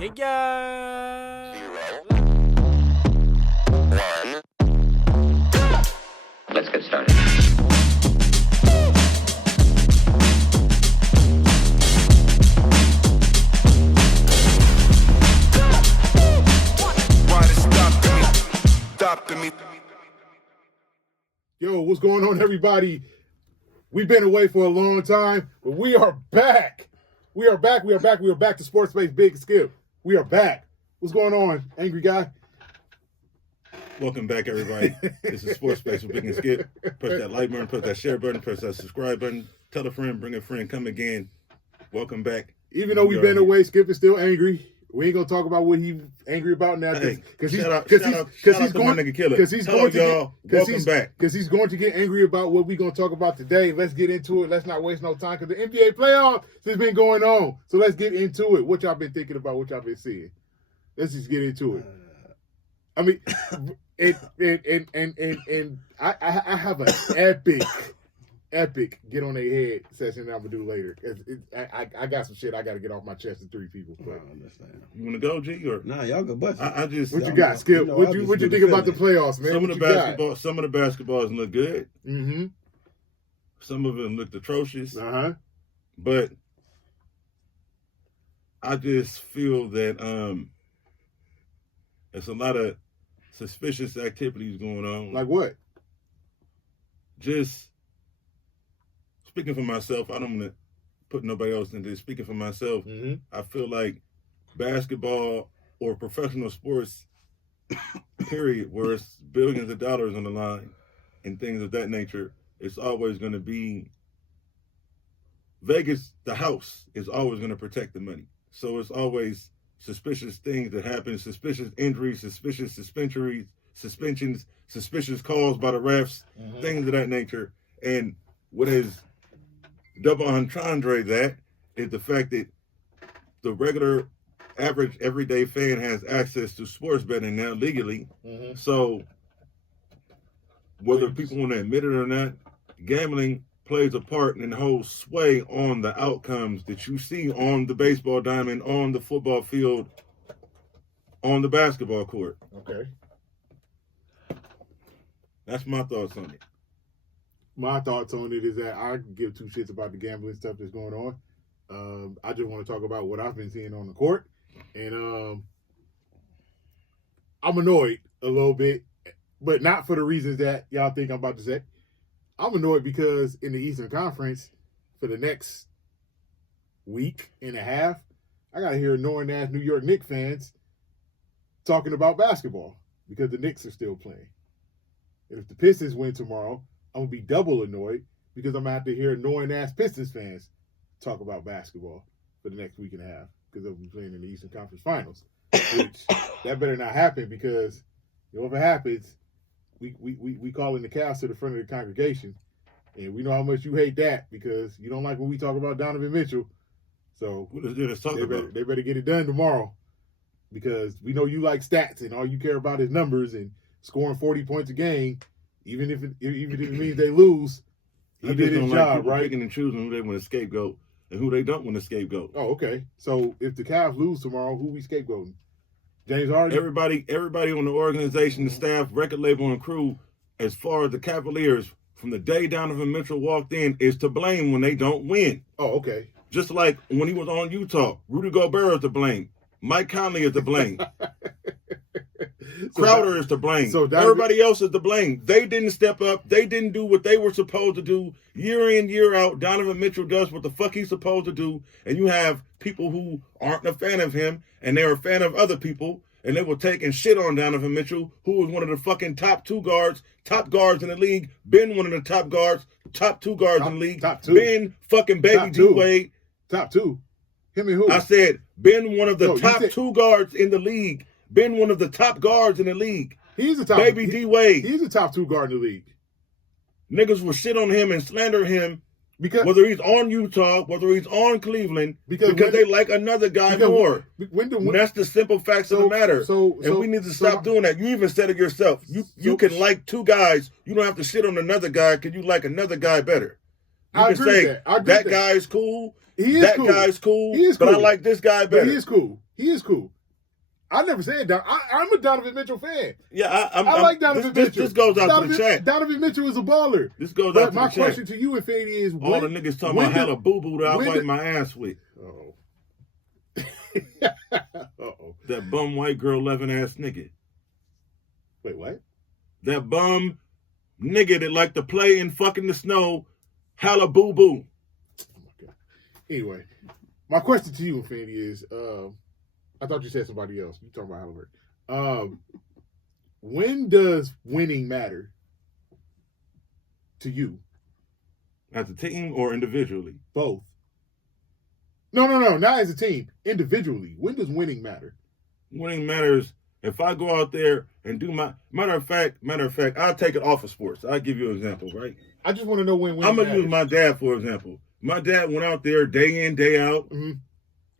Hey guys. 1. Let's get started. Yo, what's going on, everybody? We've been away for a long time, but we are back. We are back to Sports Space Big Skip. We are back. What's going on, angry guy? Welcome back, everybody. This is Sports Space with Big and Skip. Press that like button, press that share button, press that subscribe button. Tell a friend, bring a friend, come again. Welcome back. Even though we've been away, Skip is still angry. We ain't gonna talk about what he's angry about now because he's going to get angry about what we're gonna talk about today. Let's get into it. Let's not waste no time because the NBA playoffs has been going on. So let's get into it. What y'all been thinking about? What y'all been seeing? Let's just get into it. I mean, I have an epic get on their head session that I'm gonna do later. I got some shit I got to get off my chest to 3 people. But I understand. You want to go, G? Or nah, y'all go bust. I just what you got, Skip? What you think about the playoffs, man? Some of the basketballs look good. Mm-hmm. Some of them looked atrocious. But I just feel that there's a lot of suspicious activities going on. Like what? Just speaking for myself, I don't want to put nobody else into this. Speaking for myself, I feel like basketball or professional sports, period, where it's billions of dollars on the line and things of that nature, it's always going to be Vegas, the house, is always going to protect the money. So it's always suspicious things that happen, suspicious injuries, suspicious suspensions, suspicious calls by the refs, things of that nature. And what has double entendre that is the fact that the regular, average, everyday fan has access to sports betting now legally. So whether people want to admit it or not, gambling plays a part in the whole sway on the outcomes that you see on the baseball diamond, on the football field, on the basketball court. Okay. That's my thoughts on it. My thoughts on it is that I give 2 shits about the gambling stuff that's going on. I just want to talk about what I've been seeing on the court. And I'm annoyed a little bit, but not for the reasons that y'all think I'm about to say. I'm annoyed because in the Eastern Conference, for the next week and a half, I got to hear annoying-ass New York Knicks fans talking about basketball because the Knicks are still playing. And if the Pistons win tomorrow, I'm going to be double annoyed because I'm going to have to hear annoying-ass Pistons fans talk about basketball for the next week and a half because they'll be playing in the Eastern Conference Finals, which that better not happen because if it happens, we call in the Cavs to the front of the congregation, and we know how much you hate that because you don't like when we talk about Donovan Mitchell. So they better get it done tomorrow because we know you like stats and all you care about is numbers and scoring 40 points a game, even if it means they lose. He did his job, right? Picking and choosing who they want to scapegoat and who they don't want to scapegoat. Oh, okay. So if the Cavs lose tomorrow, who we scapegoating? James Harden? Everybody on the organization, the staff, record label, and crew, as far as the Cavaliers, from the day Donovan Mitchell walked in, is to blame when they don't win. Oh, okay. Just like when he was on Utah, Rudy Gobert is to blame. Mike Conley is to blame. Crowder is to blame. So everybody else is to blame. They didn't step up. They didn't do what they were supposed to do. Year in, year out, Donovan Mitchell does what the fuck he's supposed to do. And you have people who aren't a fan of him, and they're a fan of other people, and they will take and shit on Donovan Mitchell, who was one of the fucking top guards in the league, been one of the top 2 guards in the league, been fucking baby D-Wade. Top 2? Him and who? I said, been one of the top 2 guards in the league. Been one of the top guards in the league. He's the top. Baby D-Wade. He's the top 2 guard in the league. Niggas will shit on him and slander him because whether he's on Utah, whether he's on Cleveland, because they like another guy more. That's the simple facts of the matter. And we need to stop doing that. You even said it yourself. You can like 2 guys. You don't have to shit on another guy because you like another guy better. You can say that guy is cool. He is that cool. guy's cool, He is but I cool. like this guy better. But he is cool. He is cool. I never said I'm a Donovan Mitchell fan. Yeah, I'm like Donovan Mitchell. This goes out to the chat. Donovan Mitchell is a baller. This goes But out to the my chat. question to you, Infinity, is All the niggas talking about how to boo-boo that I wipe my ass with. Uh-oh. That bum white girl 11-ass nigga. Wait, what? That bum nigga that like to play in fucking the snow, holla boo-boo. Oh my God. Anyway, my question to you, Infinity, is I thought you said somebody else. You talking about Halliburton. When does winning matter to you? As a team or individually? Both. No, not as a team. Individually. When does winning matter? Winning matters if I go out there and do my matter of fact, I'll take it off of sports. I'll give you an example, right? I just want to know when winning I'm gonna matters. use my dad for example. My dad went out there day in, day out, Mm-hmm.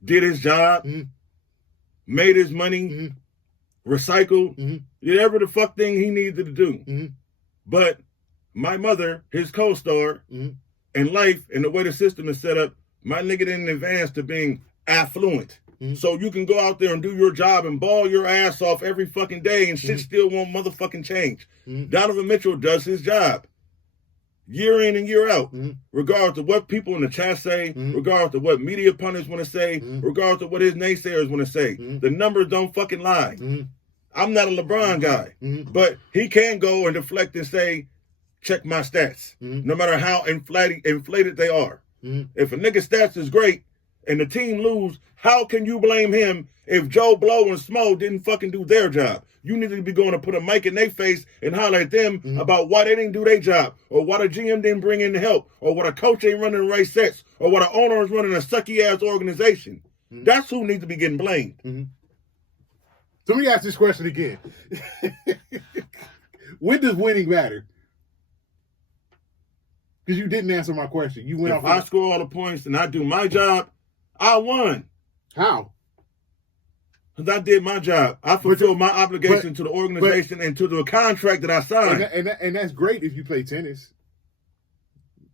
did his job, Mm-hmm. made his money, Mm-hmm. recycled, Mm-hmm. did every the fuck thing he needed to do. Mm-hmm. But my mother, his co-star, Mm-hmm. in life and the way the system is set up, my nigga didn't advance to being affluent. Mm-hmm. So you can go out there and do your job and ball your ass off every fucking day and shit still won't motherfucking change. Mm-hmm. Donovan Mitchell does his job year in and year out, regardless of what people in the chat say, regardless of what media pundits want to say, regardless of what his naysayers want to say. The numbers don't fucking lie. I'm not a LeBron guy, but he can go and deflect and say, check my stats, no matter how inflated they are. If a nigga's stats is great and the team lose, how can you blame him if Joe Blow and Smo didn't fucking do their job? You need to be going to put a mic in their face and holler at them about why they didn't do their job, or why the GM didn't bring in the help, or why the coach ain't running the right sets, or why the owner is running a sucky-ass organization. That's who needs to be getting blamed. So let me ask this question again. When does winning matter? Because you didn't answer my question. You went If off. I score all the points and I do my job, I won. How? Because I did my job. I fulfilled my obligation to the organization and to the contract that I signed. And that's great if you play tennis.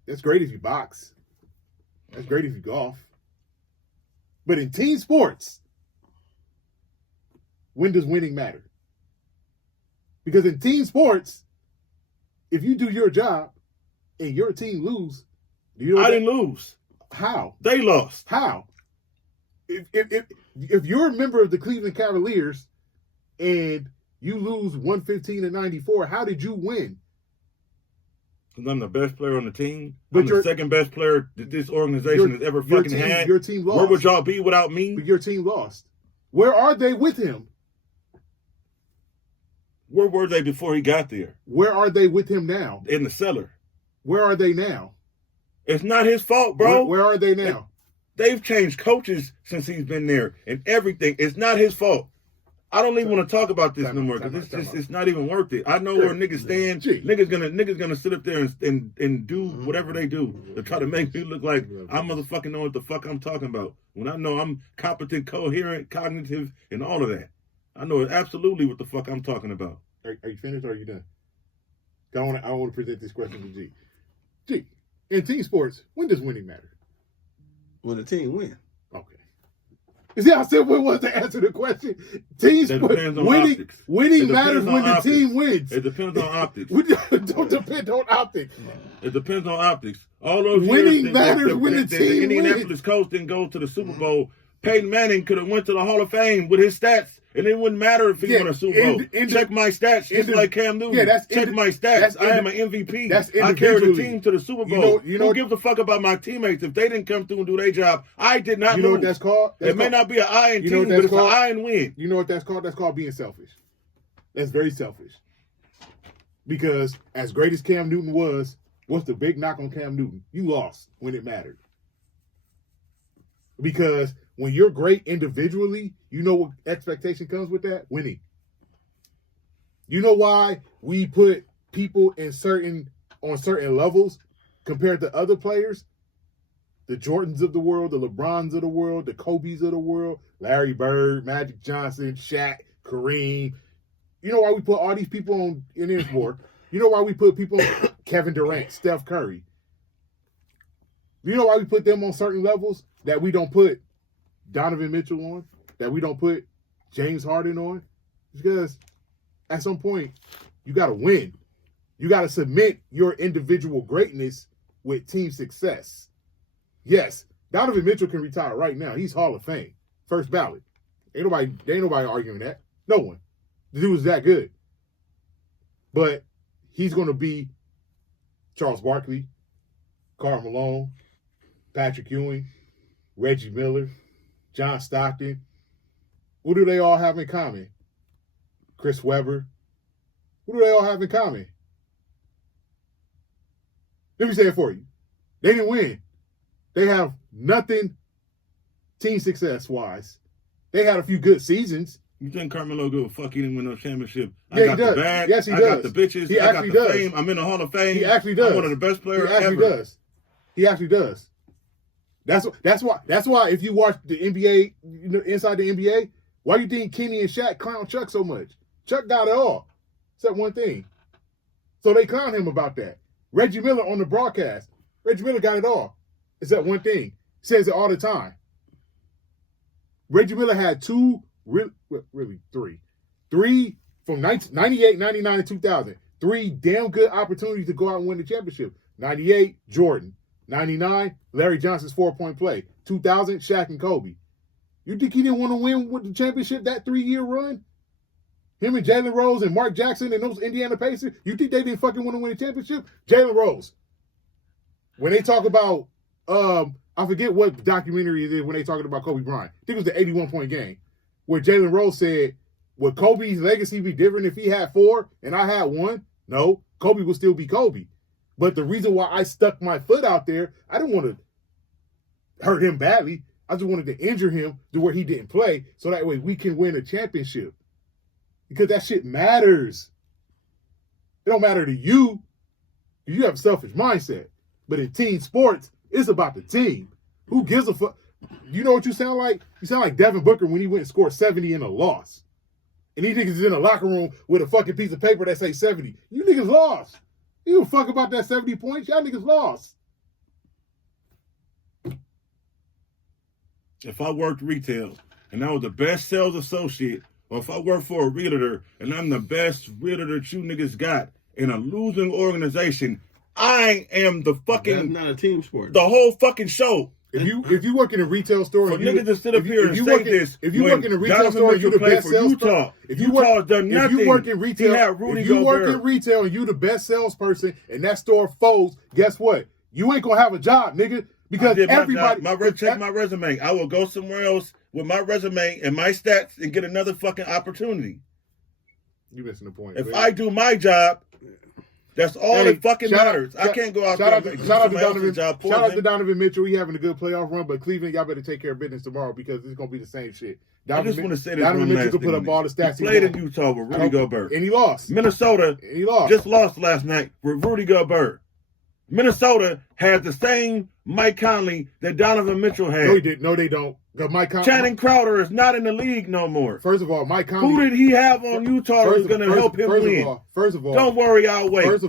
That's great if you box. That's great if you golf. But in team sports, when does winning matter? Because in team sports, if you do your job and your team lose, I didn't lose. How? They lost. How? If you're a member of the Cleveland Cavaliers and you lose 115-94, how did you win? Because I'm the best player on the team. But I'm the second best player that this organization has ever fucking had. Your team lost. Where would y'all be without me? But your team lost. Where are they with him? Where were they before he got there? Where are they with him now? In the cellar. Where are they now? It's not his fault, bro. Where are they now? They've changed coaches since he's been there and everything. It's not his fault. I don't even want to talk about this no more because it's not even worth it. I know where niggas stand. Niggas gonna sit up there and do whatever they do to try to make me look like I motherfucking know what the fuck I'm talking about. When I know I'm competent, coherent, cognitive, and all of that. I know absolutely what the fuck I'm talking about. Are you finished or are you done? I want to present this question to G. G, in team sports, when does winning matter? When the team win. Okay. You see how simple it was to answer the question? Team sports, winning matters when the team wins. It depends on optics. Don't depend on optics. It depends on optics. All those winning years, matters when the team Indianapolis wins. Colts didn't go to the Super Bowl. Peyton Manning could have went to the Hall of Fame with his stats, and it wouldn't matter if he won a Super Bowl. Check my stats, just like Cam Newton. Check my stats. I am an MVP. I carried the team to the Super Bowl. Who gives a fuck about my teammates if they didn't come through and do their job? I did not lose. You know what that's called? It may not be an I in team, but it's an I in win. You know what that's called? That's called being selfish. That's very selfish. Because as great as Cam Newton was, what's the big knock on Cam Newton? You lost when it mattered. Because when you're great individually, you know what expectation comes with that? Winning. You know why we put people on certain levels compared to other players? The Jordans of the world, the LeBrons of the world, the Kobes of the world, Larry Bird, Magic Johnson, Shaq, Kareem. You know why we put all these people on in this war? You know why we put people on Kevin Durant, Steph Curry? You know why we put them on certain levels? that we don't put Donovan Mitchell on, that we don't put James Harden on, because at some point you got to win. You got to submit your individual greatness with team success. Yes, Donovan Mitchell can retire right now. He's Hall of Fame, first ballot. Ain't nobody arguing that. No one. The dude is that good. But he's going to be Charles Barkley, Karl Malone, Patrick Ewing, Reggie Miller, John Stockton. What do they all have in common? Chris Webber. What do they all have in common? Let me say it for you. They didn't win. They have nothing team success-wise. They had a few good seasons. You think Carmelo give a fuck? He didn't win no championship. Yeah, I got he does. the bag. Yes, he I does. got the bitches. He I got actually the does. fame. I'm in the Hall of Fame. He actually does. I'm one of the best players He actually ever. does. He actually does. That's why if you watch the NBA, you know, inside the NBA, why do you think Kenny and Shaq clown Chuck so much? Chuck got it all, except one thing. So they clown him about that. Reggie Miller on the broadcast. Reggie Miller got it all, except one thing. Says it all the time. Reggie Miller had three from 98, 99, and 2000. 3 damn good opportunities to go out and win the championship. 98, Jordan. 99, Larry Johnson's 4-point play. 2000, Shaq and Kobe. You think he didn't want to win with the championship that 3-year run? Him and Jalen Rose and Mark Jackson and those Indiana Pacers, you think they didn't fucking want to win a championship? Jalen Rose. When they talk about, I forget what documentary it is when they talking about Kobe Bryant. I think it was the 81-point game where Jalen Rose said, would Kobe's legacy be different if he had 4 and I had 1? No, Kobe would still be Kobe. But the reason why I stuck my foot out there, I didn't want to hurt him badly. I just wanted to injure him to where he didn't play so that way we can win a championship. Because that shit matters. It don't matter to you. You have a selfish mindset. But in team sports, it's about the team. Who gives a fuck? You know what you sound like? You sound like Devin Booker when he went and scored 70 in a loss. And these niggas is in a locker room with a fucking piece of paper that say 70. You niggas lost. You don't fuck about that 70 points. Y'all niggas lost. If I worked retail and I was the best sales associate, or if I work for a realtor and I'm the best realtor that you niggas got in a losing organization, I am the fucking... That's not a team sport. The whole fucking show. If you work in a retail store, For niggas to sit up here and say this, if you work in a retail store, you're the best salesperson. If you work in retail and you the best salesperson, and that store folds, guess what? You ain't gonna have a job, nigga, because everybody. Check my resume. I will go somewhere else with my resume and my stats and get another fucking opportunity. You missing the point. If I do my job, that's all that fucking matters. I can't go out there and shout out to Donovan Mitchell. He having a good playoff run, but Cleveland, y'all better take care of business tomorrow because it's gonna be the same shit. I just want to say this. Donovan Mitchell could put up all the stats. He played in Utah with Rudy Gobert, and he lost. Minnesota, and he lost. Just lost last night with Rudy Gobert. Minnesota has the same Mike Conley that Donovan Mitchell had. No, he did. No, they don't. Channing Crowder is not in the league no more. First of all, Mike Conley. Who did he have on Utah that was going to help him win? First of all, don't worry, I'll wait.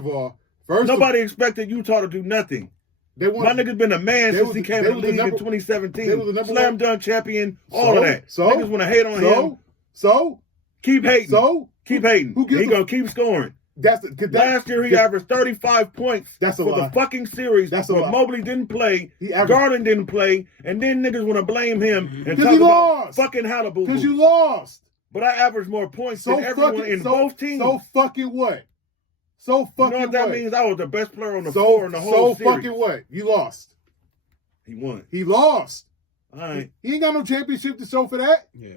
Nobody expected Utah to do nothing. My nigga's been a man since he came in the league in 2017. Slam dunk champion, all of that. So niggas want to hate on him. So keep hating. Keep hating. He gonna keep scoring. Last year he averaged 35 points for the fucking series. But Mobley didn't play. Garland didn't play, and then niggas want to blame him and talk about fucking Halliburton. Because you lost. But I averaged more points than everyone in both teams. So fucking what? So fucking what? You know what that means? I was the best player on the floor in the whole series. So fucking what? You lost. He won. He lost. All right. He ain't got no championship to show for that. Yeah,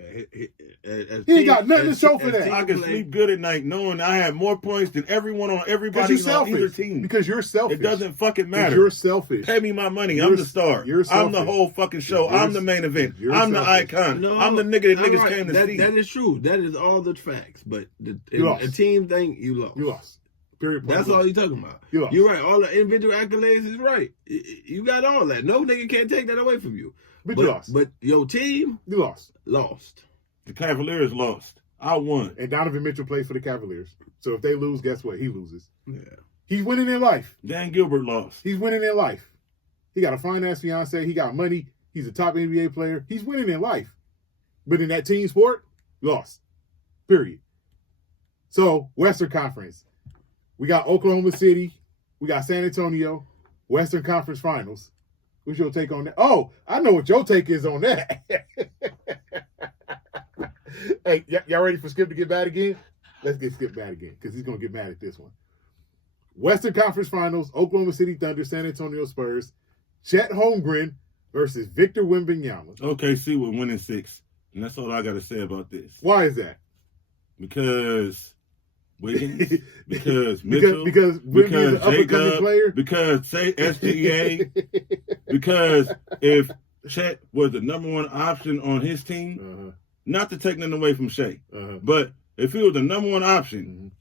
he ain't got nothing to show for that. I can sleep good at night knowing I had more points than everyone on everybody on either team. Because you're selfish. It doesn't fucking matter. You're selfish. Pay me my money. I'm the star. I'm the whole fucking show. I'm the main event. I'm the icon. I'm the nigga that niggas came to see. That is true. That is all the facts. But a team thing, you lost. You lost. Period. That's all you're talking about. You're right. All the individual accolades is right. You got all that. No nigga can't take that away from you. But you lost. But your team, you lost. The Cavaliers lost. I won. And Donovan Mitchell plays for the Cavaliers. So if they lose, guess what? He loses. Yeah. He's winning in life. Dan Gilbert lost. He's winning in life. He got a fine-ass fiance. He got money. He's a top NBA player. He's winning in life. But in that team sport, lost. Period. So, Western Conference. We got Oklahoma City. We got San Antonio. Western Conference Finals. What's your take on that? Oh, I know what your take is on that. Hey, y'all ready for Skip to get mad again? Let's get Skip mad again because he's going to get mad at this one. Western Conference Finals, Oklahoma City Thunder, San Antonio Spurs, Chet Holmgren versus Victor Wembanyama. OKC will win in 6. And that's all I got to say about this. Why is that? Because Wiggins, because Mitchell, because Jacob, player. because say SGA, because if Chet was the number one option on his team, not to take nothing away from Shea, but if he was the number one option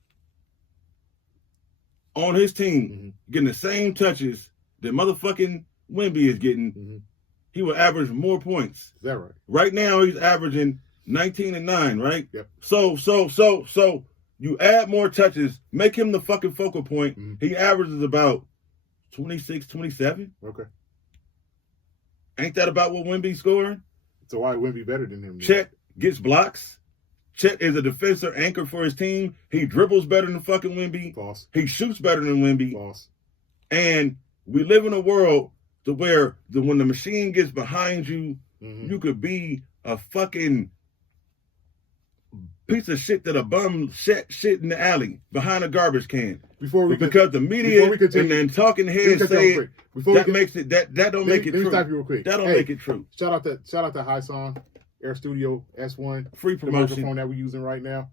on his team, getting the same touches that motherfucking Wemby is getting, he will average more points. Is that right? Right now he's averaging 19 and 9, right? Yep. So you add more touches, make him the fucking focal point. He averages about 26, 27. Okay. Ain't that about what Wemby's scoring? So why Wemby better than him? Chet gets blocks. Chet is a defensive anchor for his team. He dribbles better than fucking Wemby. False. He shoots better than Wemby. False. And we live in a world to where when the machine gets behind you, you could be a fucking piece of shit that a bum shit in the alley behind a garbage can. Because the media and then talking heads say it, that makes it that don't make it true. Let me stop you real quick. That don't make it true. Shout out to High Song Air Studio S1. Free promotion. The microphone that we're using right now.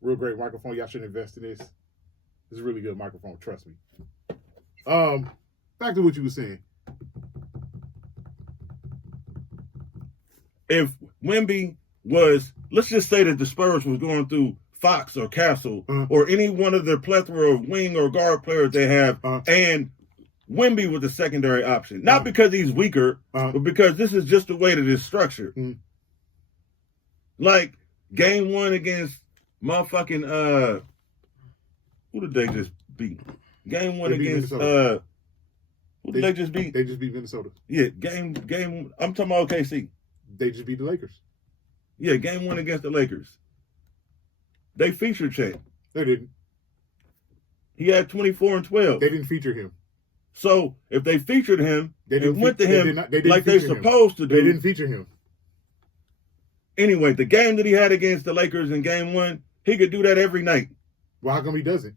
Real great microphone. Y'all should invest in this. It's a really good microphone. Trust me. Back to what you were saying. If Wemby was, let's just say that the Spurs was going through Fox or Castle or any one of the plethora of wing or guard players they have, and Wemby was the secondary option. Not because he's weaker, but because this is just the way that it's structured. Like, game 1 against motherfucking, who did they just beat? Game 1 against, who did they just beat? They just beat Minnesota. Yeah, game, I'm talking about OKC. They just beat the Lakers. Yeah, game 1 against the Lakers. They featured Chet. They didn't. He had 24 and 12. They didn't feature him. So if they featured him and went to him like they're supposed to do. They didn't feature him. Anyway, the game that he had against the Lakers in game 1, he could do that every night. Well, how come he doesn't?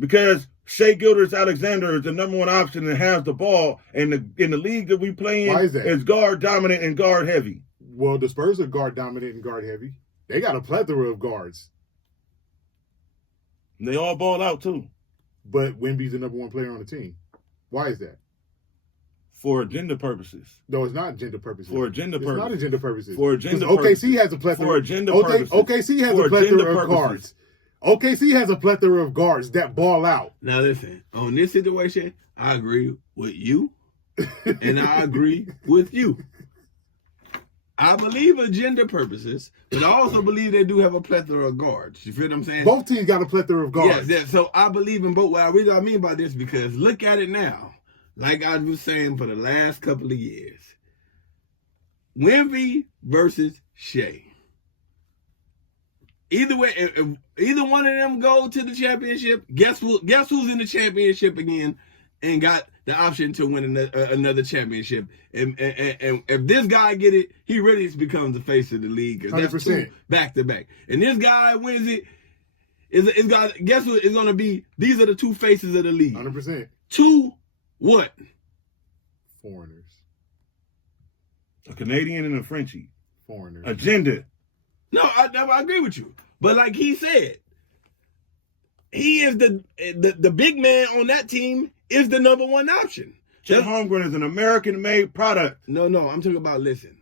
Because Shea Gilgeous-Alexander is the number one option and has the ball. And in the league that we play in, is guard dominant and guard heavy. Well, the Spurs are guard dominant and guard heavy. They got a plethora of guards. And they all ball out too. But Wemby's the number one player on the team. Why is that? For agenda purposes. No, it's not agenda purposes. For agenda purposes. It's not agenda purposes. For agenda purposes. OKC has a plethora. For agenda purposes. OKC has a plethora of guards. OKC has a plethora of guards that ball out. Now listen, on this situation, I agree with you, and I agree with you. I believe agenda purposes, but I also believe they do have a plethora of guards. You feel what I'm saying? Both teams got a plethora of guards. Yes. So I believe in both. What I mean by this, because look at it now. Like I was saying for the last couple of years. Wemby versus Shea. Either way, if either one of them go to the championship, guess who's in the championship again and got the option to win another championship. And if this guy get it, he really becomes the face of the league. 100%. That's 2 back-to-back. And this guy wins it. Guess what? It's going to be, these are the 2 faces of the league. 100%. 2 what? Foreigners. A Canadian and a Frenchie. Foreigners. Agenda. No, I agree with you. But like he said, he is the big man on that team is the number one option. Chet Holmgren is an American-made product. No, I'm talking about, listen.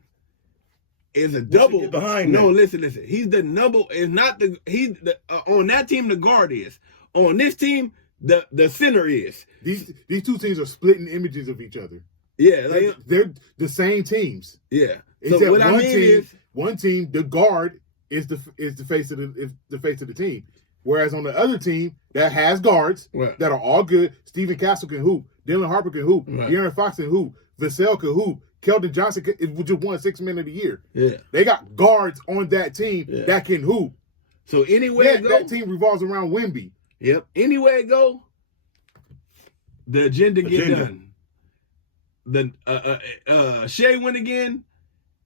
It's a double. Behind no, that? listen. He's the number, it's not the, he's the, on that team, the guard is. On this team, the center is. These 2 teams are splitting images of each other. Yeah. They're the same teams. Yeah. Except so what I mean is, one team, the guard is the face of the team. Whereas on the other team that has guards that are all good, Stephen Castle can hoop, Dylan Harper can hoop, De'Aaron Fox can hoop, Vassell can hoop, Keldon Johnson just won 6 Man of the Year. Yeah. They got guards on that team that can hoop. So anywhere it go, that team revolves around Wemby. Yep. Anywhere it go, the agenda get done. The Shea win again.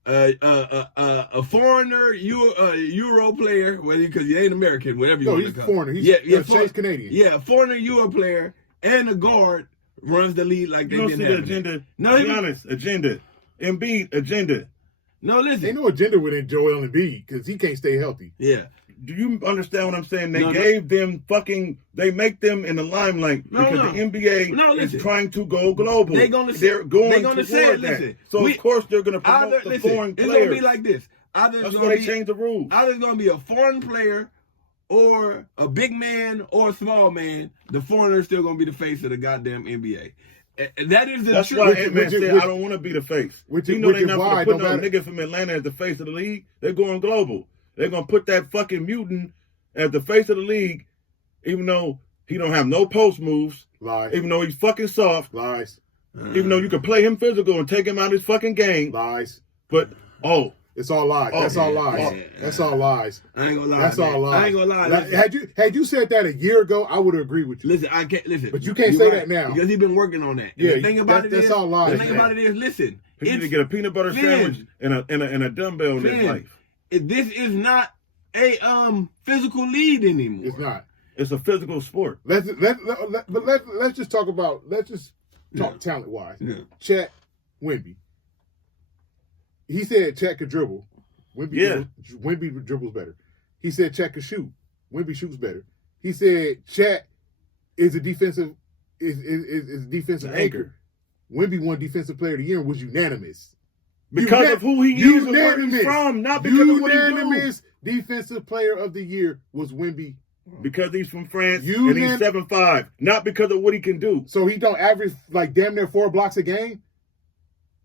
A foreigner, Euro player, because he ain't American, whatever you want to call. Foreigner. He's Shea's Canadian. Yeah, a foreigner Euro player and a guard runs the league like they You don't didn't see have the it. agenda. No, be honest, agenda. Embiid, agenda. No, listen. Ain't no agenda within Joel Embiid because he can't stay healthy. Yeah. Do you understand what I'm saying? They gave them they make them in the limelight because the NBA is trying to go global. They're going to say it. Listen, so of course they're going to promote the foreign players. It's going to be like this. That's why they changed the rules. Either it's going to be a foreign player or a big man or a small man. The foreigner is still going to be the face of the goddamn NBA. And that is the That's truth. why Ant-Man said, I don't want to be the face. You know they're not going to put no nigga from Atlanta as the face of the league. They're going global. They're going to put that fucking mutant as the face of the league, even though he don't have no post moves. Lies. Even though he's fucking soft. Lies. Even though you can play him physical and take him out of his fucking game. Lies. But, it's all lies. That's all lies. That's all lies. I ain't gonna lie. That's all lies. I ain't gonna lie. Had you said that a year ago, I would have agreed with you. Listen, I can't listen. But you can't say that now because he's been working on that. Yeah, the thing about that's all lies. The thing about it is, listen, he need to get a peanut butter sandwich and a dumbbell in his life. This is not a physical lead anymore. It's not. It's a physical sport. Let's just talk talent wise. Yeah. Chet Wemby. He said Chet could dribble. Wemby dribbles better. He said Chet could shoot. Wemby shoots better. He said Chet is a defensive anchor. Wemby won Defensive Player of the Year and was unanimous. Because of who he is and where he's from, not because of what he do. Unanimous Defensive Player of the Year was Wemby. Because he's from France and he's 7'5", not because of what he can do. So he don't average like damn near 4 blocks a game?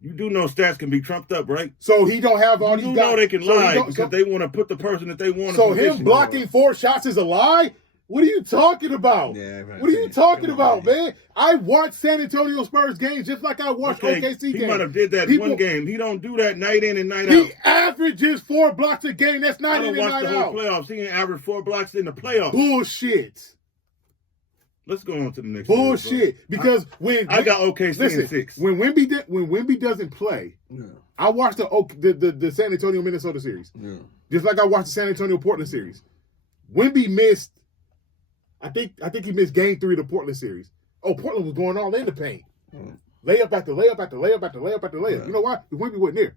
You do know stats can be trumped up, right? So he don't have all these guys. You know they can lie because they want to put the person that they want. So him blocking 4 shots is a lie? What are you talking about? Yeah, right. What are you talking about, man? I watched San Antonio Spurs games just like I watched OKC games. He might have did that one game. He don't do that night in and night out. He averages 4 blocks a game. That's not in and night out. I don't watch the whole playoffs. He ain't average 4 blocks in the playoffs. Bullshit. Let's go on to the next. Bullshit. Series, because I got OKC in 6. When Wemby doesn't play, I watched the San Antonio Minnesota series. Yeah. Just like I watched the San Antonio Portland series. Wemby missed. I think he missed game 3 of the Portland series. Oh, Portland was going all in the paint. Layup after layup after layup after layup after layup. You know why? Because Wemby wasn't there.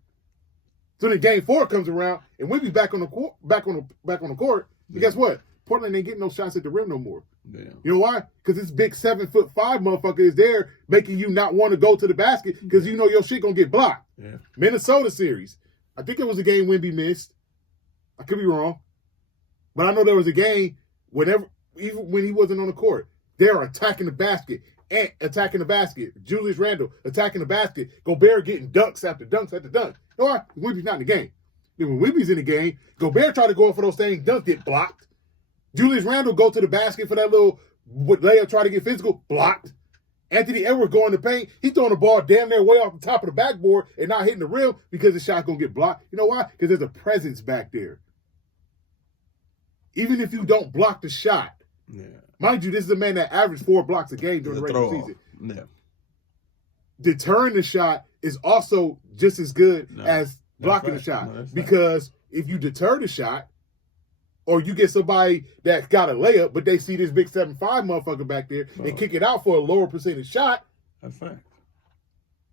So then game 4 comes around and Wemby's back on the court. And guess what? Portland ain't getting no shots at the rim no more. Yeah. You know why? Because this big 7'5" motherfucker is there making you not want to go to the basket because you know your shit gonna get blocked. Yeah. Minnesota series. I think it was a game Wemby missed. I could be wrong. But I know there was a game even when he wasn't on the court, they're attacking the basket. Ant attacking the basket. Julius Randle attacking the basket. Gobert getting dunks after dunks after dunks. You know why? Wemby's not in the game. Then when Wemby's in the game, Gobert tried to go up for those things, dunks get blocked. Julius Randle go to the basket for that little layup, try to get physical, blocked. Anthony Edwards going to paint. He's throwing the ball damn near way off the top of the backboard and not hitting the rim because the shot's going to get blocked. You know why? Because there's a presence back there. Even if you don't block the shot. Yeah. Mind you, this is a man that averaged 4 blocks a game during the regular season. Yeah. Deterring the shot is also just as good as blocking the shot. Because if you deter the shot, or you get somebody that got a layup, but they see this big 7'5" motherfucker back there and kick it out for a lower percentage shot. That's fact.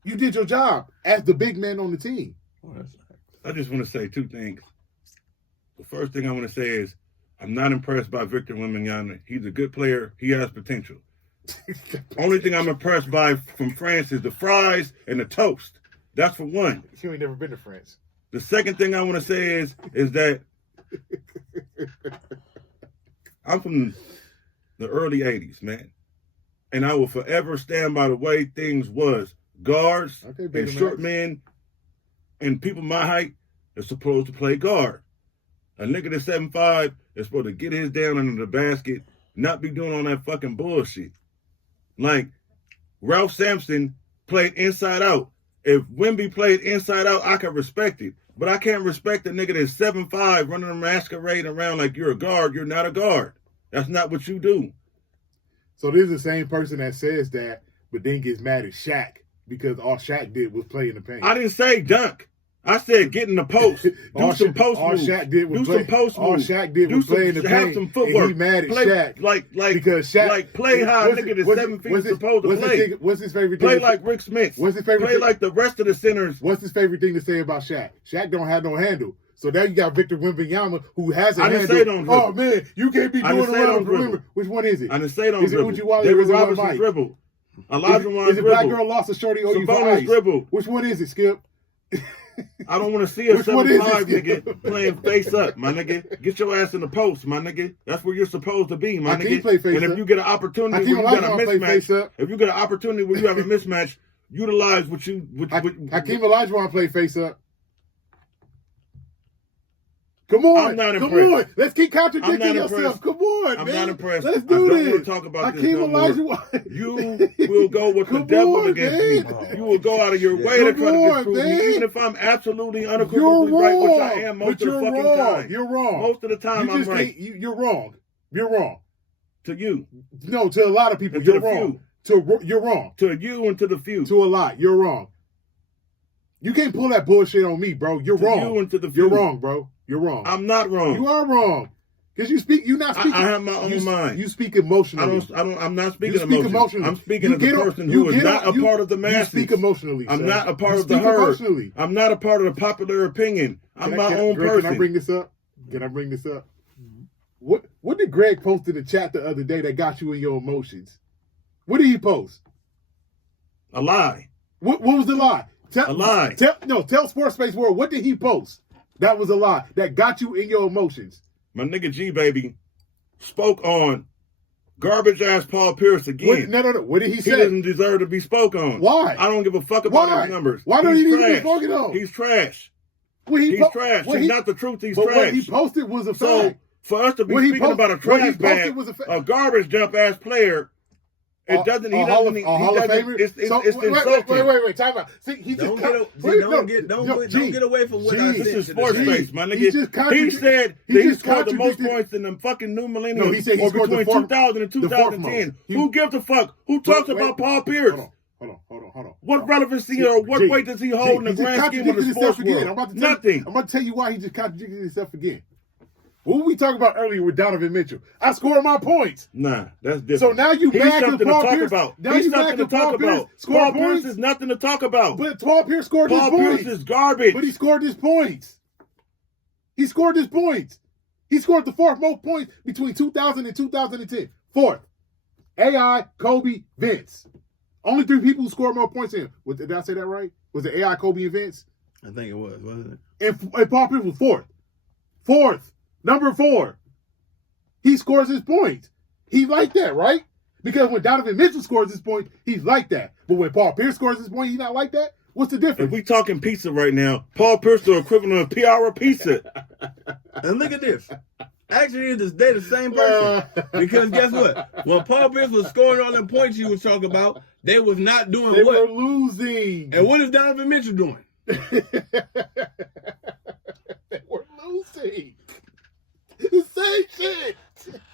You did your job as the big man on the team. Oh, that's fact. I just want to say 2 things. The first thing I want to say is I'm not impressed by Victor Wembanyama. He's a good player. He has potential. Only thing I'm impressed by from France is the fries and the toast. That's for one. You ain't never been to France. The second thing I want to say is that I'm from the early 80s, man. And I will forever stand by the way things was. Guards and short men and people my height are supposed to play guard. A nigga that's 7'5" is supposed to get his down under the basket, not be doing all that fucking bullshit. Like, Ralph Sampson played inside out. If Wemby played inside out, I can respect it. But I can't respect a nigga that's 7'5", running a masquerade around like you're a guard. You're not a guard. That's not what you do. So this is the same person that says that, but then gets mad at Shaq because all Shaq did was play in the paint. I didn't say dunk. I said get in the post. Do some post all moves. Shaq did was do play. some post all moves. Shaq did do was some, play in the have paint. some footwork. And he mad at play, Shaq. Like because Shaq. Like play how a nigga that's 7 feet is supposed to play. What's his favorite Play thing? like Rick Smith. What's his favorite Play thing? like the rest of the centers. What's his favorite thing to say about Shaq? Shaq don't have no handle. So now you got Victor Wembanyama who has a I handle. didn't say don't dribble. Oh man, you can't be I doing didn't say around don't the perimeter. dribble. Which one is it? I didn't say don't Is it dribble. Uchi Wally or David is it Robinson Mike? dribble. Elijah Wan Is it Black dribble. Girl Lost a Shorty or you Sabonis dribble. Which one is it, Skip? I don't want to see a Which one is 7'5" it? nigga playing face up, my nigga. Get your ass in the post, my nigga. That's where you're supposed to be, my Hakeem nigga. play face And if up. you get an opportunity Hakeem where you got a Olajuwon play face mismatch, up. if you get an opportunity where you have a mismatch, utilize what you. Hakeem Olajuwon play face up. Come on, I'm not come impressed. on. Let's keep I'm contradicting not yourself. impressed. Come on, I'm man. not impressed. Let's I do don't this. want to talk about this Hakeem no more. Olajuwon. You will go with the Come devil on, against man. me. You will go out of your way to Come try to on, disprove man. me, even if I'm absolutely You're unequivocally wrong. right, which I am most But of the you're fucking wrong. time. You're wrong. Most of the time, You I'm just right. can't- You're wrong. You're wrong. To you, No, to a lot of people, And to you're the wrong. few. You're wrong. to you, and to the few. To a lot, you're wrong. You can't pull that bullshit on me, bro. You're To wrong. you and to the few. You're wrong, bro. You're wrong. I'm not wrong. You are wrong. Because you speak, you're not speaking. I have my own mind. You speak emotionally. I'm not You speaking speak emotionally. emotionally. I'm speaking You as a get on- person you who is get not on- a part of the You masses. speak emotionally. I'm sir. not a part You of the speak herd. emotionally. I'm not a part of the popular opinion. I'm my own Greg, person. Can I bring this up? Can I bring this up? What did Greg post in the chat the other day that got you in your emotions? What did he post? A lie. What was the lie? A lie. Tell Sports Space World, what did he post? That was a lie. That got you in your emotions. My nigga G Baby spoke on garbage ass Paul Pierce again. No. What did he He say? doesn't deserve to be spoke on. Why? I don't give a fuck about Why? his numbers. Why don't He's he need to be trash. spoken on? He's trash. What he He's po- trash. what He's he- not the truth. He's But trash. what he posted was a So fact. for us to be What he speaking post- about a what he trash posted bag, was a fact. a garbage dump ass player, it doesn't. He Hall doesn't. of Famer. It's insulting. Wait. Time out. See, he Don't just get away from what I G, said. This is to sports the G, based, my he nigga. just He contradicted- said he that he just scored the most contradicted- points in the fucking new millennium, No, he said he or scored the between fourth- 2000 and the fourth 2010. most. Who gives a fuck? Who talks Wait, about Paul Pierce? Hold on. What relevancy or what G, weight does he hold in the he just grand scheme of the contradicted sports himself again. world? I'm about Nothing. to tell you why he just contradicted himself again. What were we talking about earlier with Donovan Mitchell? I scored my points. Nah, that's different. So now you He's back something to to Paul talk Pierce. about. Now He's you back something to to talk Paul Pierce. about. Scored Paul points. Pierce is nothing to talk about. But Paul Pierce scored his Paul points. Pierce is garbage. But he scored his points. He scored his points. He scored the fourth most points between 2000 and 2010. Fourth. AI, Kobe, Vince. Only three people who scored more points than him. Did I say that right? Was it AI, Kobe, and Vince? I think it was, wasn't it? And Paul Pierce was fourth. Fourth. Number 4. He scores his points. He like that, right? Because when Donovan Mitchell scores his points, he's like that. But when Paul Pierce scores his points, he's not like that? What's the If difference? we talking pizza right now, Paul Pierce the equivalent of PR pizza. And look at this. Actually, they're the same person. Because guess what? When Paul Pierce was scoring all them points you was talking about, they was not doing They what? were losing. And what is Donovan Mitchell doing? They were losing. The same shit.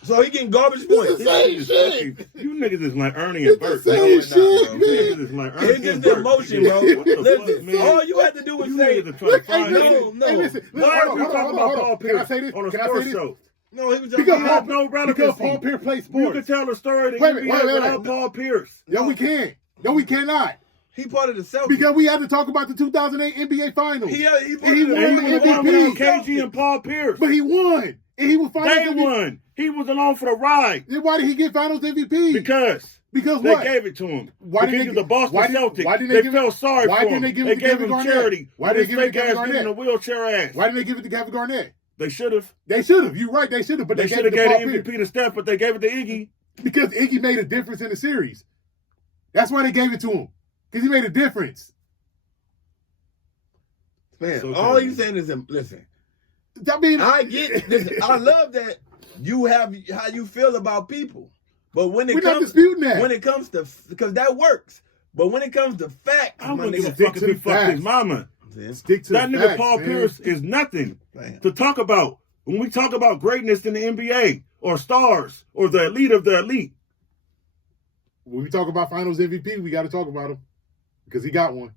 So he getting garbage points. the same shit. You niggas is like Ernie and It's the Bert. same No, it's not, shit, bro. man. You niggas is like Ernie It's just and the Bert. emotion, bro. What the Listen, fuck, man? all you had to do was You say, niggas are trying to find no, no. Hey, listen. Why are we Hold on, talking about Paul Can I Pierce say this? on a Can I say sports this? show? no, he was Because talking Paul- about no relevancy. Because Paul Pierce plays You sports. can tell the story that Wait, you wait, without Paul Pierce. No, we can't. No, we cannot. he part of the Celtics. Because we had to talk about the 2008 NBA Finals. He And he part won of the And he won MVP. without KG and Paul Pierce. But he won. And he was finals They MVP. won. He was along for the ride Then why did he get finals MVP? because Because they what? gave it to him. Why because did they he's the Boston why did- Celtics. why didn't they they give- felt sorry why for didn't him. they give it They to gave Kevin him Garnett? charity. Why did they His give it to fake Kevin ass Garnett? getting a wheelchair ass. Why didn't they give it to Kevin Garnett? They should have. They should have. You're right. They should have. But They they, should gave have it to gave Paul the Pierce. MVP to Steph, but they gave it to Iggy. Because Iggy made a difference in the series. That's why they gave it to him. Because he made a difference. Man, So all good. he's saying is, listen, I mean, I get this. I love that you have how you feel about people. But when it we're not comes disputing that. when it comes to because that works. But when it comes to facts, I my wouldn't give a nigga, fuck if he fucked his mama. Stick to That the nigga facts, Paul man. Pierce is nothing Damn. to talk about. When we talk about greatness in the NBA or stars or the elite of the elite. When we talk about Finals MVP, we got to talk about him because he got one.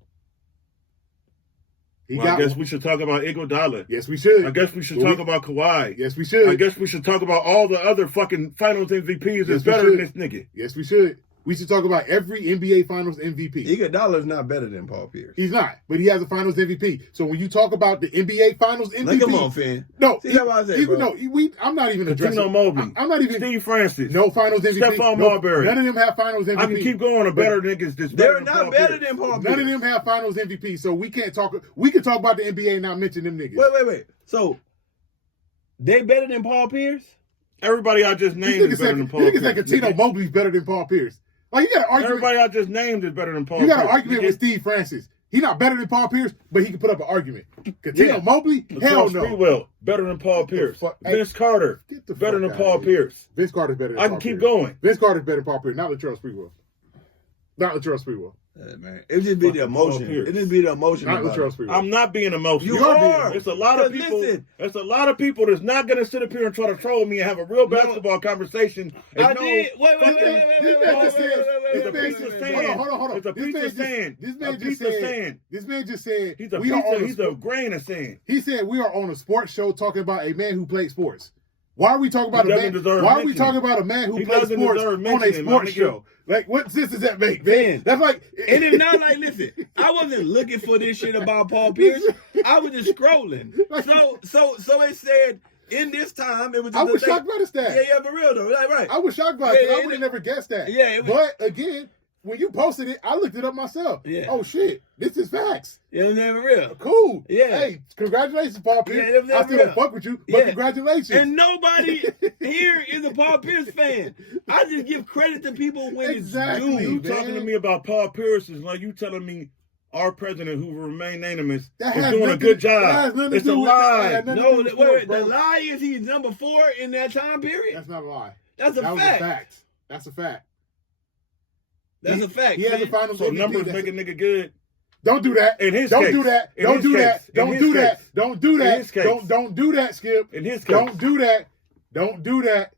Well, I guess we should talk about Iguodala. Yes, we should. I guess we should talk about Kawhi. Yes, we should. I guess we should talk about all the other fucking Finals MVPs that's better than this nigga. Yes, we should. We should talk about every NBA Finals MVP. Iguodala's not better than Paul Pierce. He's not, but he has a Finals MVP. So when you talk about the NBA Finals MVP, Look him on, fan. No, See that what I said, bro? No, I'm not even addressing. Tino Mobley. I'm not even. Steve Francis. No Finals MVP. Stephon Marbury. None of them have Finals MVP. I can keep going to better niggas. That's They're better than not Paul better Pierce. than Paul Pierce. None of them have Finals MVP. So we can't talk. We can talk about the NBA and not mention them niggas. Wait. So they better than Paul Pierce? Everybody I just named is better than Paul You Pierce. niggas think Tino Mobley's better than Paul Pierce. Like you got an argument. Everybody I just named is better than Paul You Pierce. got an argument with Steve Francis. He's not better than Paul Pierce, but he can put up an argument. Tino Mobley, hell no. Sprewell, better than Paul Pierce. Vince Carter, better than Paul Pierce. Vince Carter's better than Paul I can keep Pierce. going. Vince Carter's better than Paul Pierce, not Latrell Sprewell. Not Latrell Sprewell. Man, it just be the emotion. It just be the emotion. Not about Latrell it. Sprewell. I'm not being emotional. You are. It's a lot of people. Listen. It's a lot of people that's not gonna sit up here and try to troll me and have a real basketball conversation. And I know did. Wait. It's a piece of sand. Hold on. It's a piece of sand. This man A piece of sand. This man just said He's a we are on he's a grain of sand. He said we are on a sports show talking about a man who played sports. Why are we talking about He a doesn't man? deserve Why are we mentioning. talking about a man who He plays doesn't sports deserve on a mentioning, my sports nigga. show? Like, what sense does that make, man? That's like, And it's not like, listen, I wasn't looking for this shit about Paul Pierce. I was just scrolling. So it said in this time it was. Just I was shocked by the stat. Yeah, for real though. Right. I was shocked by it. I would have never guessed that. Yeah, but again, when you posted it, I looked it up myself. Yeah. Oh shit, this is facts. Yeah, it was never real. Cool. Yeah. Hey, congratulations, Paul Pierce. Yeah, it was I still real. don't fuck with you, but congratulations. And nobody here is a Paul Pierce fan. I just give credit to people when Exactly. it's due. You talking to me about Paul Pierce is like you telling me our president, who will remain anonymous, That is has doing a nothing- good that job. has nothing to It's a do with that. lie. That has nothing to No, do with wait, sports, bro. the lie is he's number 4 in that time period. That's not a lie. That's a That was a fact. fact. That's a fact. That's a fact. He has a man. finals So MVP. numbers make a nigga good. Don't do that. In his Don't case. do that. In Don't his do case. that. In Don't his do that. case. Don't do In that. his case. Don't do that, Skip. In his case. Don't do that. Don't do that.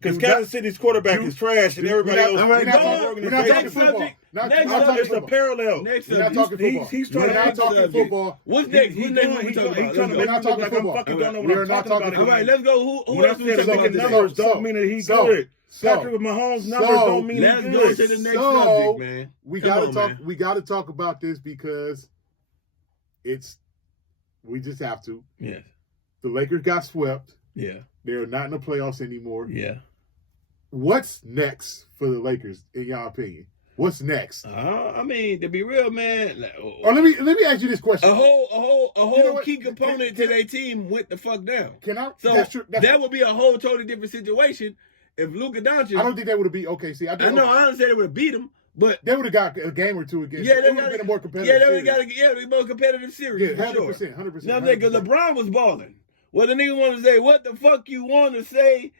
Because Do Kansas that. City's quarterback is trash and everybody else. all right, We're go not on. talking We're football. next subject. Not Next talking subject. It's a football. parallel. Next We're not subject. talking football. He's trying We're to not make talking subject. football. What's next? He's What's next? doing- What we he's talking trying about? to Let's make go. We're not me look talking like I'm football. fucking don't know We're what I'm not talking talking about. All right, let's go. Who When I else we said talking look about at this numbers episode? don't mean that he's good. Patrick Mahomes' numbers don't mean Let's he's go good. to the next So, subject, man. We Come gotta on, talk. man. We gotta talk about this because we just have to. Yeah. The Lakers got swept. Yeah. They're not in the playoffs anymore. Yeah. What's next for the Lakers, in your opinion? What's next? I mean, to be real, man, like, Or let me ask you this question. a whole You know what? key component to their team went the fuck down. Can I? So that's true. that would be a whole totally different situation if Luka Doncic. I don't think that would have beat OKC. I know. I don't say they would have beat him, but They would have got a game or two against. yeah, It would have been a more competitive. Yeah, they would series. have got a more competitive series. Yeah, for 100%, sure. 100%. Now, because LeBron was balling. Well, the nigga want to say, what the fuck you want to say?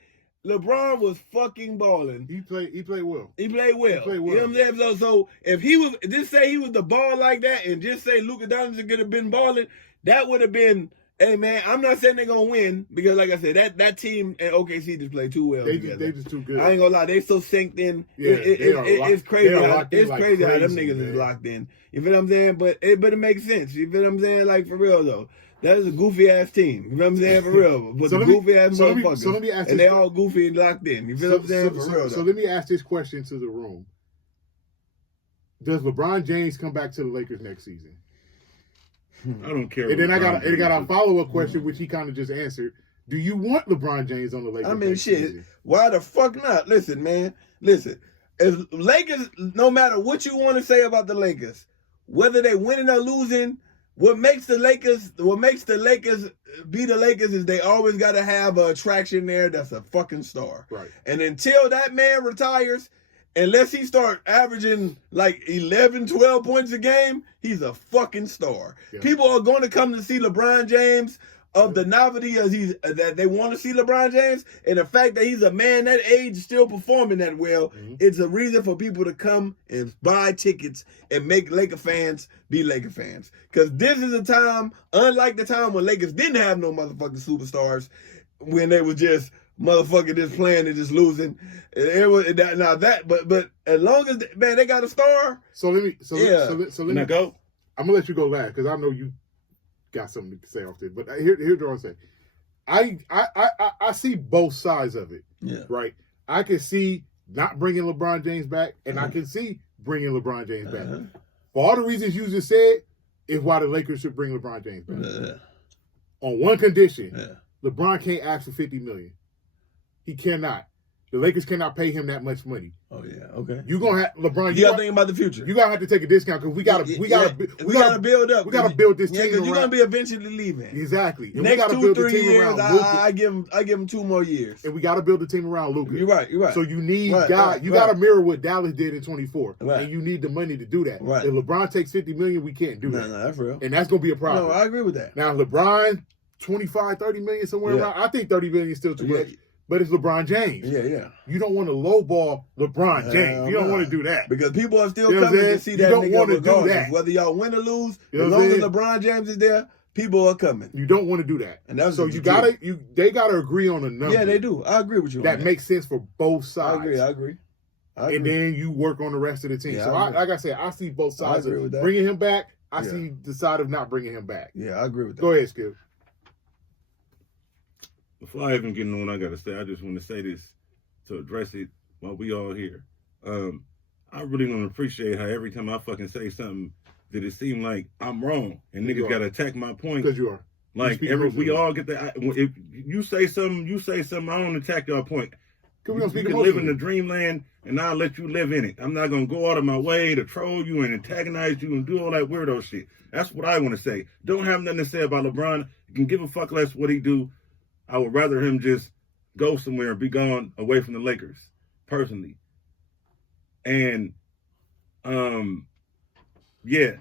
LeBron was fucking balling. He played well. He played well. He played well. You know what I'm saying? So if he was, just say he was the ball like that and just say Luka Doncic could have been balling, that would have been, hey man, I'm not saying they're going to win because like I said, that team and OKC just played too well together. They just too good. I ain't gonna lie, they so synced in. Yeah, It's crazy. they are How, locked in it's like crazy how them crazy, niggas man. is locked in. You feel what I'm saying? But it makes sense. You feel what I'm saying? Like for real though, that is a goofy ass team. You know what I'm saying? For real, but So the let me- goofy ass so let me- motherfuckers, so let me ask and this they all goofy and locked in. You feel what I'm saying? For real So though. let me ask this question to the room. Does LeBron James come back to the Lakers next season? I don't care. And then I what got LeBron a follow-up question, which he kind of just answered. Do you want LeBron James on the Lakers I mean, next shit. season? Why the fuck not? Listen, man. Listen. If Lakers, no matter what you want to say about the Lakers, whether they winning or losing, what makes the Lakers be the Lakers is they always got to have a attraction there that's a fucking star. Right. And until that man retires, unless he start averaging like 11, 12 points a game, he's a fucking star. Yeah. People are going to come to see LeBron James of the novelty of that they want to see LeBron James, and the fact that he's a man that age still performing that well, it's a reason for people to come and buy tickets and make Laker fans be Laker fans. Because this is a time, unlike the time when Lakers didn't have no motherfucking superstars, when they was just motherfucking just playing and just losing. It was now that, but as long as they got a star. So let me. So let me go. I'm gonna let you go last because I know you got something to say off this. But here's what I'm saying. I see both sides of it. Yeah. Right. I can see not bringing LeBron James back, and I can see bringing LeBron James back. For all the reasons you just said, is why the Lakers should bring LeBron James back. On one condition, LeBron can't ask for $50 million. He cannot. The Lakers cannot pay him that much money. Oh yeah, okay. You gonna have LeBron. You gotta think about the future. You gotta have to take a discount because we gotta build up. We gotta build this team. Yeah, because you're gonna be eventually leaving. Exactly. And next 2-3 years, I give him 2 more years. And we gotta build the team around Luka. You're right. So you need guys. You gotta mirror what Dallas did in 24, and you need the money to do that. Right. If LeBron takes $50 million, we can't do that. No, that's real. And that's gonna be a problem. No, I agree with that. Now LeBron, 25, 30 million somewhere around. I think 30 million is still too much. But it's LeBron James. Yeah. You don't want to lowball LeBron James. You don't want to do that. Because people are still coming to see that nigga regardless. Whether y'all win or lose, as long as LeBron James is there, people are coming. You don't want to do that. And that's so they gotta agree on a number. Yeah, they do. I agree with you. That makes sense for both sides. I agree. And then you work on the rest of the team. So like I said, I see both sides of bringing him back. I see the side of not bringing him back. Yeah, I agree with that. Go ahead, Skip. Before I even get into what I got to say, I just want to say this to address it while we all here. I really don't appreciate how every time I fucking say something that it seems like I'm wrong and niggas got to attack my point. Because you are. Like, we all get that. If you say something, I don't attack your point. You can live in the dreamland and I'll let you live in it. I'm not going to go out of my way to troll you and antagonize you and do all that weirdo shit. That's what I want to say. Don't have nothing to say about LeBron. You can give a fuck less what he do. I would rather him just go somewhere and be gone away from the Lakers, personally. And, yeah.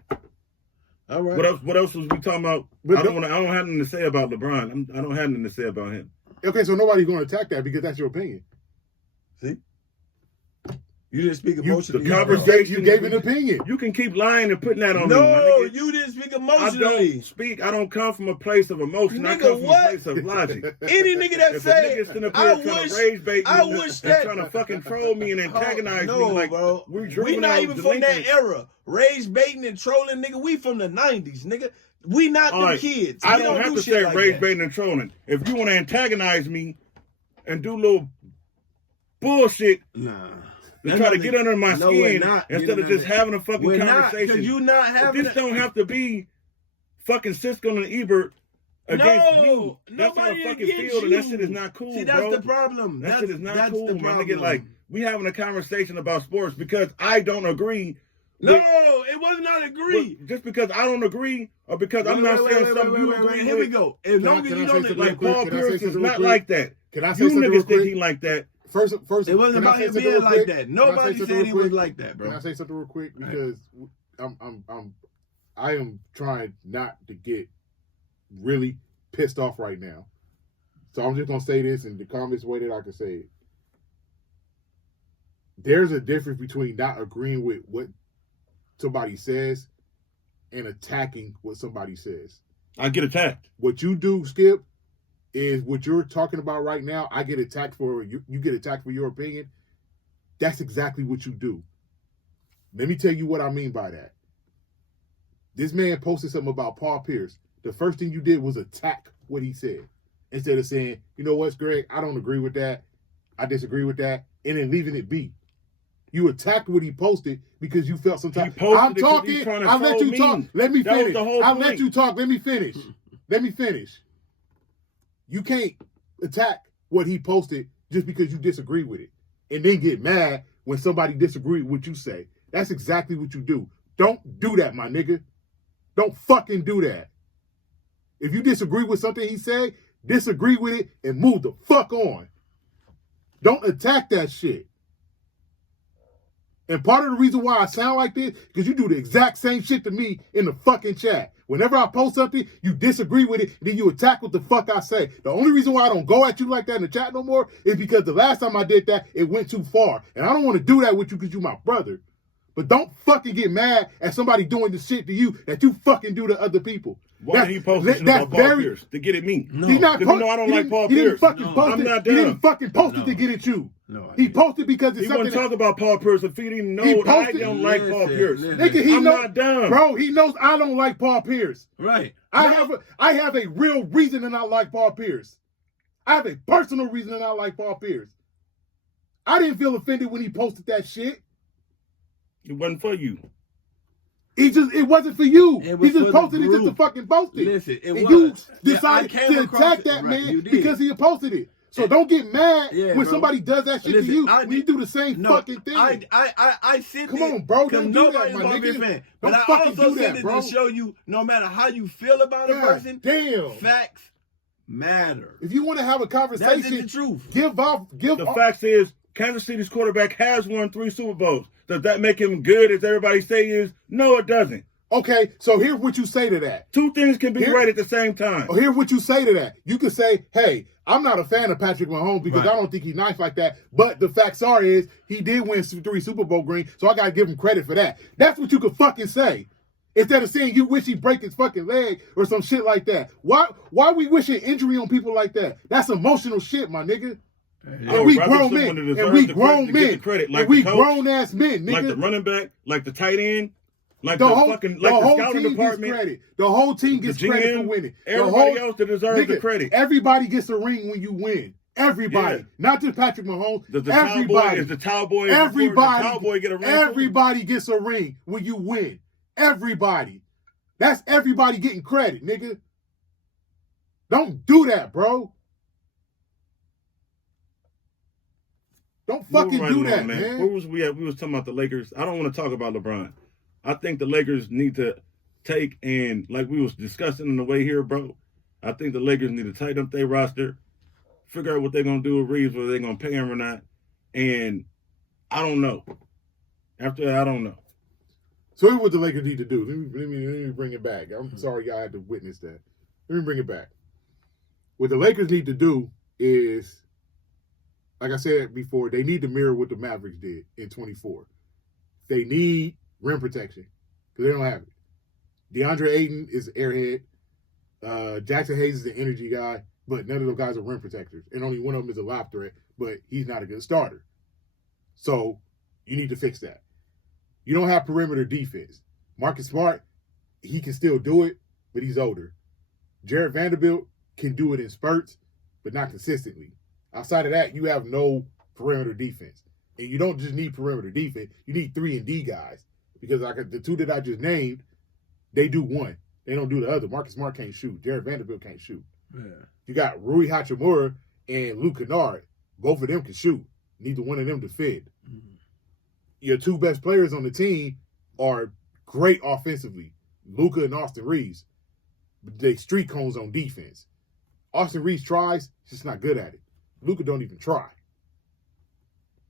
All right. What else was we talking about? I don't have nothing to say about LeBron. I don't have nothing to say about him. Okay, so nobody's going to attack that because that's your opinion. See? You didn't speak emotionally. The conversation. You gave an opinion. You can keep lying and putting that on me. No, you didn't speak emotionally. I don't come from a place of emotion. I come from a place of logic. Any nigga that say, I wish that trying to fucking troll me and antagonize me. Like, bro, we not even from that era. Rage baiting and trolling, nigga. We from the 90s, nigga. We not them kids. I don't have to say rage baiting and trolling. If you want to antagonize me and do little bullshit. Nah. To try to get under my skin instead of just having a fucking conversation. You not having this don't have to be fucking Cisco and Ebert against me. That's how I fucking feel, and that shit is not cool, See, that's the problem. That shit is not cool, my nigga. Like, we having a conversation about sports because I don't agree. No, it was not agree. Just because I don't agree or because I'm not saying something you agree with. Here we go. As long as you don't like Paul Pierce is not like that. Can I say you something niggas think he like that. First, it wasn't about him being like that. Nobody said he was like that, bro. Can I say something real quick? Because I am trying not to get really pissed off right now. So I'm just gonna say this in the calmest way that I can say it. There's a difference between not agreeing with what somebody says and attacking what somebody says. I get attacked. What you do, Skip, is what you're talking about right now. I get attacked for you get attacked for your opinion. That's exactly what you do. Let me tell you what I mean by that. This man posted something about Paul Pierce. The first thing you did was attack what he said instead of saying, you know what, Greg, I don't agree with that. I disagree with that. And then leaving it be. You attacked what he posted because you felt some type. I'm talking. I let you talk. Let me finish. I let you talk. Let me finish. Let me finish. You can't attack what he posted just because you disagree with it and then get mad when somebody disagrees with what you say. That's exactly what you do. Don't do that, my nigga. Don't fucking do that. If you disagree with something he said, disagree with it and move the fuck on. Don't attack that shit. And part of the reason why I sound like this, because you do the exact same shit to me in the fucking chat. Whenever I post something, you disagree with it, and then you attack what the fuck I say. The only reason why I don't go at you like that in the chat no more is because the last time I did that, it went too far. And I don't want to do that with you because you're my brother. But don't fucking get mad at somebody doing the shit to you that you fucking do to other people. Why did he post this shit about Paul Pierce? To get at me. No. He's not Because you know I don't like Paul He didn't Pierce. fucking No, post I'm it. not He didn't dumb. fucking post it No. to get at you. No, I He didn't. posted because it's He something wouldn't talk about Paul Pierce if he didn't know He that I posted- don't like Paul Pierce. Listen. Nigga, he I'm knows, not dumb. bro. He knows I don't like Paul Pierce. Right. I have a real reason that I like Paul Pierce. I have a personal reason that I like Paul Pierce. I didn't feel offended when he posted that shit. It wasn't for you. It wasn't for you. It was He just for the posted it just to group. fucking post it. Listen, it and was. you Yeah, decided I came to across attack it. that Right, you man did. because he had posted it. So don't get mad Yeah, when bro. somebody does that shit Listen, to you. I When you do the same No, fucking thing. I sent Come it on, bro, 'cause don't do that, nobody's my gonna be a nigga. fan. But Don't I fucking also do that, sent it bro. to show you, no matter how you feel about a God person, damn. facts matter. If you want to have a That's just conversation, the truth. give off. The fact is, Kansas City's quarterback has won 3 Super Bowls. Does that make him good as everybody say he is? No, it doesn't. Okay, so here's what you say to that. Two things can be Here- right at the same time. Or here's what you say to that. You could say, hey, I'm not a fan of Patrick Mahomes because Right. I don't think he's nice like that. But the facts are is he did win 3 Super Bowl rings, so I got to give him credit for that. That's what you could fucking say. Instead of saying you wish he break his fucking leg or some shit like that. Why we wishing injury on people like that? That's emotional shit, my nigga. I And would we rather grown someone men. that And deserves we the grown credit to get men. the credit, like And we the coach, grown ass men, nigga. like the running back, like the tight end, like The the, whole, fucking, the like the whole scouting team department. gets credit. The whole team The gets credit for GM, winning. The everybody whole, else that deserves the credit. Everybody gets a ring when you win. Everybody, Yeah. not just Patrick Mahomes. The everybody, Cowboy is the Cowboy. everybody, The Cowboy get a ring. too? everybody gets a ring when you win. Everybody. That's everybody getting credit, nigga. Don't do that, bro. Don't fucking Moving do right that, along, man. Where was we at? We was talking about the Lakers. I don't want to talk about LeBron. I think the Lakers need to take and, like we was discussing on the way here, bro, I think the Lakers need to tighten up their roster, figure out what they're going to do with Reeves, whether they're going to pay him or not. And I don't know. After that, I don't know. So here's what the Lakers need to do. Let me bring it back. I'm sorry y'all had to witness that. Let me bring it back. What the Lakers need to do is, like I said before, they need to mirror what the Mavericks did in 24. They need rim protection because they don't have it. DeAndre Ayton is airhead. Jackson Hayes is the energy guy, but none of those guys are rim protectors. And only one of them is a lob threat, but he's not a good starter. So you need to fix that. You don't have perimeter defense. Marcus Smart, he can still do it, but he's older. Jared Vanderbilt can do it in spurts, but not consistently. Outside of that, you have no perimeter defense. And you don't just need perimeter defense. You need 3-and-D guys. Because the two that I just named, they do one. They don't do the other. Marcus Smart can't shoot. Jared Vanderbilt can't shoot. Yeah. You got Rui Hachimura and Luke Kennard. Both of them can shoot. Neither one of them defend. Mm-hmm. Your two best players on the team are great offensively, Luka and Austin Reeves. But they street cones on defense. Austin Reeves tries, he's just not good at it. Luka don't even try.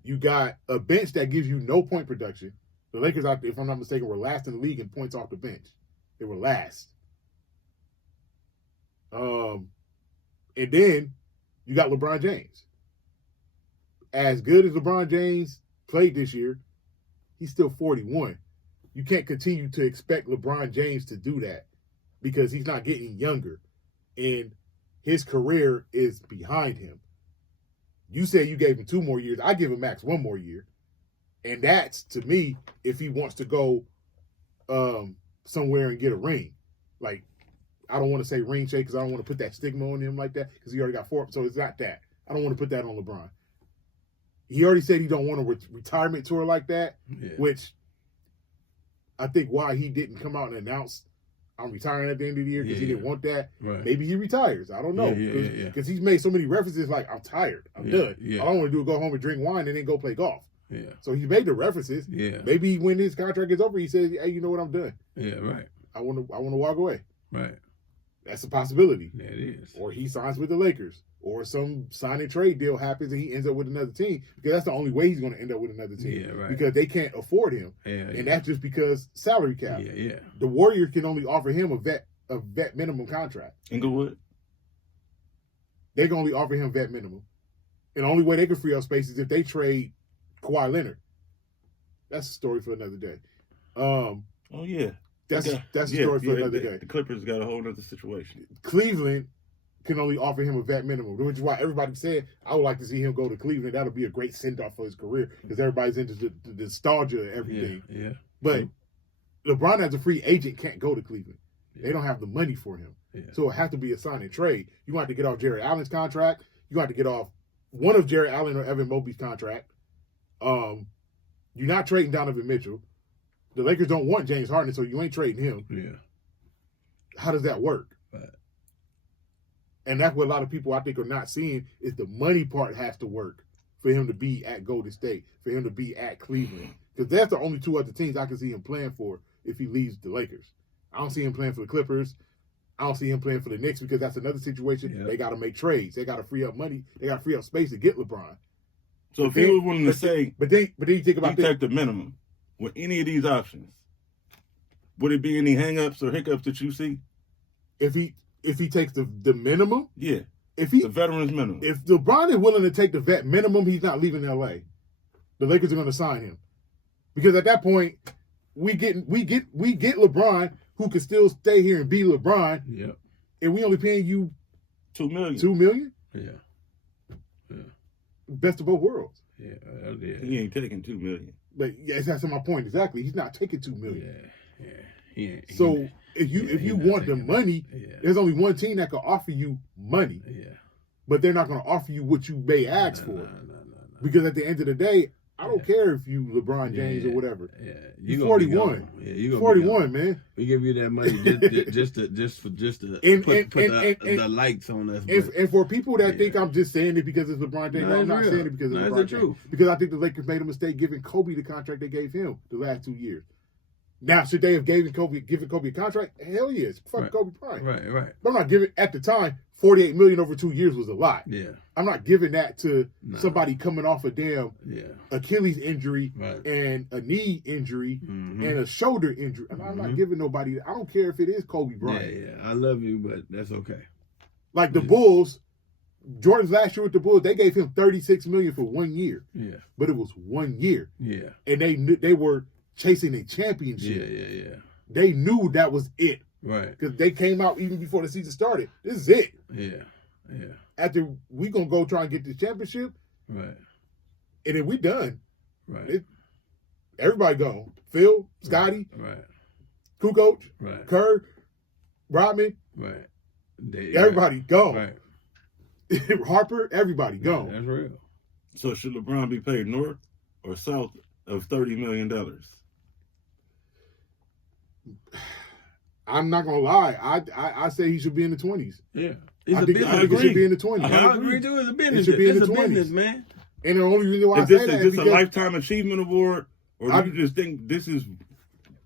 You got a bench that gives you no point production. The Lakers, if I'm not mistaken, were last in the league in points off the bench. They were last. And then you got LeBron James. As good as LeBron James played this year, he's still 41. You can't continue to expect LeBron James to do that because he's not getting younger. And his career is behind him. You say you gave him 2 more years. I give him max 1 more year. And that's, to me, if he wants to go somewhere and get a ring. Like, I don't want to say ring shake because I don't want to put that stigma on him like that because he already got 4. So it's not that. I don't want to put that on LeBron. He already said he don't want a retirement tour like that, which I think why he didn't come out and announce I'm retiring at the end of the year because he didn't want that. Right. Maybe he retires. I don't know. Because he's made so many references like, I'm tired. I'm done. Yeah. All I want to do is go home and drink wine and then go play golf. Yeah. So he made the references. Yeah. Maybe when his contract is over, he says, hey, you know what, I'm done. Yeah, right. I want to walk away. Right. That's a possibility. Yeah, it is. Or he signs with the Lakers, or some sign and trade deal happens and he ends up with another team, because that's the only way he's going to end up with another team. Yeah, right. Because they can't afford him, and that's just because salary cap. Yeah, yeah. The Warriors can only offer him a vet minimum contract. Inglewood. They can only offer him vet minimum, and the only way they can free up space is if they trade Kawhi Leonard. That's a story for another day. Oh yeah. That's a story for another day. The Clippers got a whole other situation. Cleveland can only offer him a vet minimum, which is why everybody said, I would like to see him go to Cleveland. That'll be a great send-off for his career, because everybody's into the nostalgia of everything. Yeah. But LeBron, as a free agent, can't go to Cleveland. They don't have the money for him. Yeah. So it has to be a sign and trade. You want to get off Jared Allen's contract. You want to get off one of Jared Allen or Evan Mobley's contract. You're not trading Donovan Mitchell. The Lakers don't want James Harden, so you ain't trading him. Yeah. How does that work? Right. And that's what a lot of people, I think, are not seeing, is the money part has to work for him to be at Golden State, for him to be at Cleveland. Because that's the only two other teams I can see him playing for if he leaves the Lakers. I don't see him playing for the Clippers. I don't see him playing for the Knicks, because that's another situation. Yep. They got to make trades. They got to free up money. They got to free up space to get LeBron. So if he was willing to say, but then you think about he take the minimum with any of these options, would it be any hangups or hiccups that you see? If he takes the minimum, yeah. If he the veterans minimum, if LeBron is willing to take the vet minimum, he's not leaving LA. The Lakers are going to sign him, because at that point we get LeBron, who can still stay here and be LeBron. Yeah. And we only paying you $2 million. $2 million. Yeah. Yeah. Best of both worlds. Yeah. He ain't taking $2 million. But yes, that's my point exactly. He's not taking $2 million. Yeah. Yeah. So if you want the money, there's only one team that can offer you money. Yeah. But they're not going to offer you what you may ask for. No. Because at the end of the day, I don't care if you LeBron James or whatever. Yeah. You're 41. Yeah, you're 41, man. We give you that money just to put the lights on us. And for people that think I'm just saying it because it's LeBron James, I'm not saying it because it's LeBron James. Because I think the Lakers made a mistake giving Kobe the contract they gave him the last 2 years. Now, should they have given Kobe a contract? Hell yes. Fuck Kobe Bryant. Right. But I'm not giving, at the time, $48 million over 2 years was a lot. Yeah. I'm not giving that to somebody coming off a damn Achilles injury and a knee injury and a shoulder injury. And I'm not giving nobody, I don't care if it is Kobe Bryant. Yeah. I love you, but that's okay. Like the Bulls, Jordan's last year with the Bulls, they gave him $36 million for 1 year. Yeah. But it was 1 year. Yeah. And they were chasing a championship. Yeah. They knew that was it. Right. Because they came out even before the season started. This is it. Yeah. After we gonna go try and get the championship. Right. And then we done. Right. Everybody gone. Phil, Scotty, right. Kukoc, Right. Kerr, Rodman. Right. Everybody gone. Right. Harper, everybody gone. That's real. So should LeBron be paid north or south of $30 million? I'm not gonna lie. I say he should be in the 20s. Yeah. I think it should be in the 20s. I agree too. It's a business. It should be in the 20s, business, man. And the only reason why is this a lifetime achievement award, or do you just think this is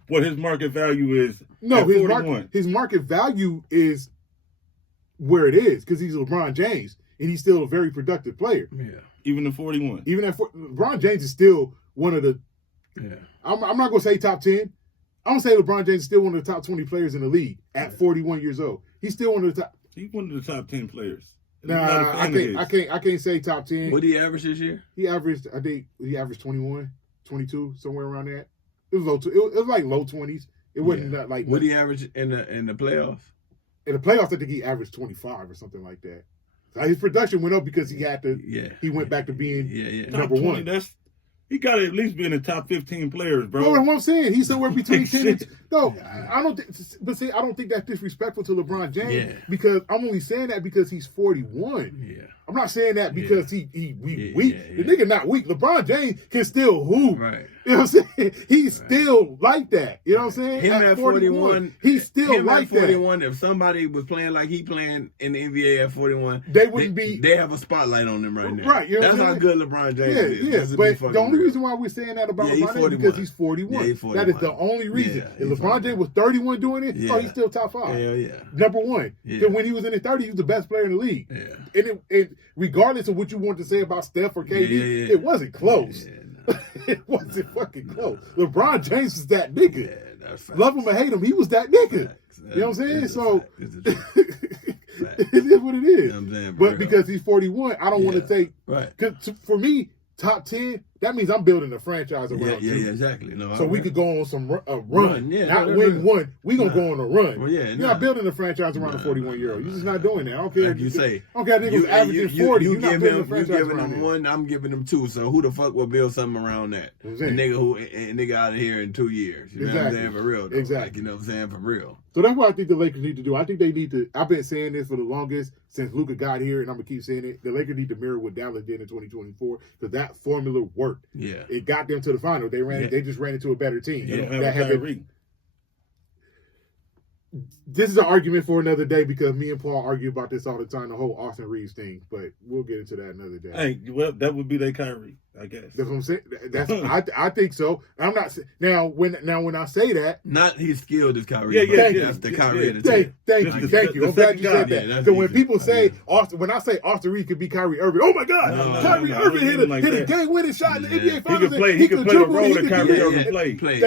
what his market value is? No, his market value is where it is because he's LeBron James and he's still a very productive player. Yeah. Even at 41. Even at LeBron James is still one of the. Yeah. I'm not gonna say top 10. I'm gonna say LeBron James is still one of the top 20 players in the league at 41 years old. He's still one of the top. He's one of the top 10 players. Nah, I can't say top 10. What did he average this year? I think he averaged 21, 22, somewhere around that. It was low. It was like low 20s. It wasn't that like. What did he average in the playoffs? In the playoffs, I think he averaged 25 or something like that. So his production went up because he had to. Yeah. He went back to being number 20, one. He got to at least be in the top 15 players, bro. No, that's what I'm saying. He's somewhere between 10 and... No, I don't think... But see, I don't think that's disrespectful to LeBron James because I'm only saying that because he's 41. Yeah. I'm not saying that because he weak. Yeah. The nigga not weak. LeBron James can still hoop. Right. You know what I'm saying? He's still like that. You know what I'm saying? Him at 41, he's still him like at 41. If somebody was playing like he playing in the NBA at 41, they wouldn't be. They have a spotlight on them right now. Right. You know That's how good LeBron James is. Yeah. But the only reason why we're saying that about LeBron is because he's 41. Yeah, he's 41. That is the only reason. Yeah, if LeBron James was 31 doing it, he's still top 5. Hell yeah. Number 1. Yeah. Because when he was in his 30s, he was the best player in the league. Yeah. And it, regardless of what you want to say about Steph or KD, it wasn't close. It wasn't fucking close. LeBron James is that nigga. Yeah, that's fact. Love him or hate him, he was that nigga. You know what I'm saying? So it is what it is. You know what I'm saying? But because he's 41, I don't want to take. Right. Because for me, top 10, that means I'm building a franchise around you. Yeah, exactly. No, so we could go on some run. Yeah, not win one. We going to go on a run. Well, yeah, you're not building a franchise around a 41-year-old. You're just not doing that. I don't care. Like you say. I don't care if niggas averaging 40. You You're not give building a him, franchise you giving around him him. one, I'm giving him 2. So who the fuck will build something around that? A nigga out of here in 2 years. You know what I'm saying? For real, though. Exactly. Like, you know what I'm saying? For real. So that's what I think the Lakers need to do. I think they need to. I've been saying this for the longest since Luka got here, and I'm gonna keep saying it. The Lakers need to mirror what Dallas did in 2024 because that formula worked. Yeah, it got them to the final. They ran. They just ran into a better team. They don't have Kyrie. This is an argument for another day because me and Paul argue about this all the time, the whole Austin Reeves thing. But we'll get into that another day. Hey, well, that would be their Kyrie, I guess. That's what I'm saying. That's I think so. I'm not now when I say that, not he's skilled as Kyrie. Yeah. That's the Kyrie of the team. Thank you. I'm glad you said that. So when people say Austin, when I say Austin Reeves could be Kyrie Irving, oh my God, Kyrie Irving hit a game-winning shot in the NBA Finals. He could play the role that Kyrie Irving played.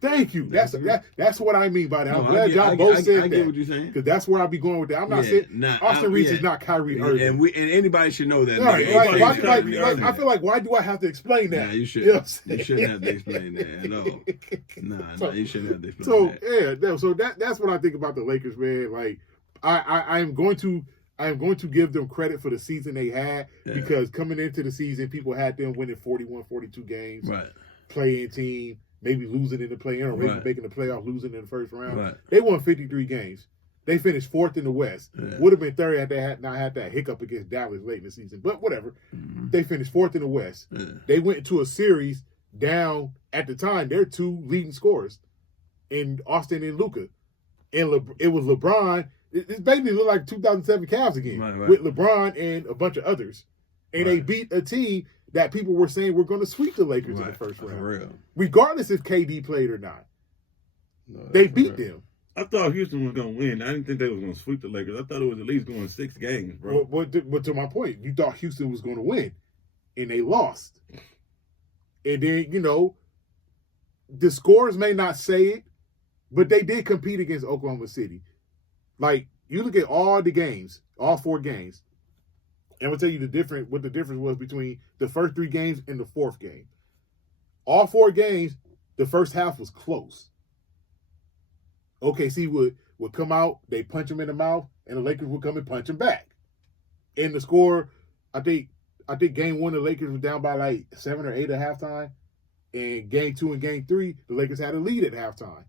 Thank you. That's what I mean by that. I'm glad y'all both said that. I get what you're saying. Because that's where I be going with that. I'm not saying Austin Reeves is not Kyrie Irving, and anybody should know that. I feel like why do I have to explain that? Nah, you shouldn't. You shouldn't have to explain that. No. Nah, you shouldn't have to explain that. So that's what I think about the Lakers, man. Like I am going to give them credit for the season they had because coming into the season, people had them winning 41, 42 games, playing team, maybe losing in the play-in or maybe making the playoff, losing in the first round. They won 53 games. They finished 4th in the West. Would have been 3rd had they had not had that hiccup against Dallas late in the season. But whatever. They finished 4th in the West. They went into a series down at the time. Their 2 leading scorers in Austin and Luka. And it was LeBron. It basically looked like 2007 Cavs again with LeBron and a bunch of others. And they beat a team that people were saying were going to sweep the Lakers in the first round. Regardless if KD played or not. They beat them. I thought Houston was going to win. I didn't think they was going to sweep the Lakers. I thought it was at least going 6 games, bro. But to my point, you thought Houston was going to win, and they lost. And then, the scores may not say it, but they did compete against Oklahoma City. Like, you look at all the games, all 4 games, and I'll tell you what the difference was between the first 3 games and the 4th game. All 4 games, the first half was close. OKC would come out, they punch him in the mouth, and the Lakers would come and punch him back. And the score, I think game 1, the Lakers were down by like 7 or 8 at halftime. And game 2 and game 3, the Lakers had a lead at halftime.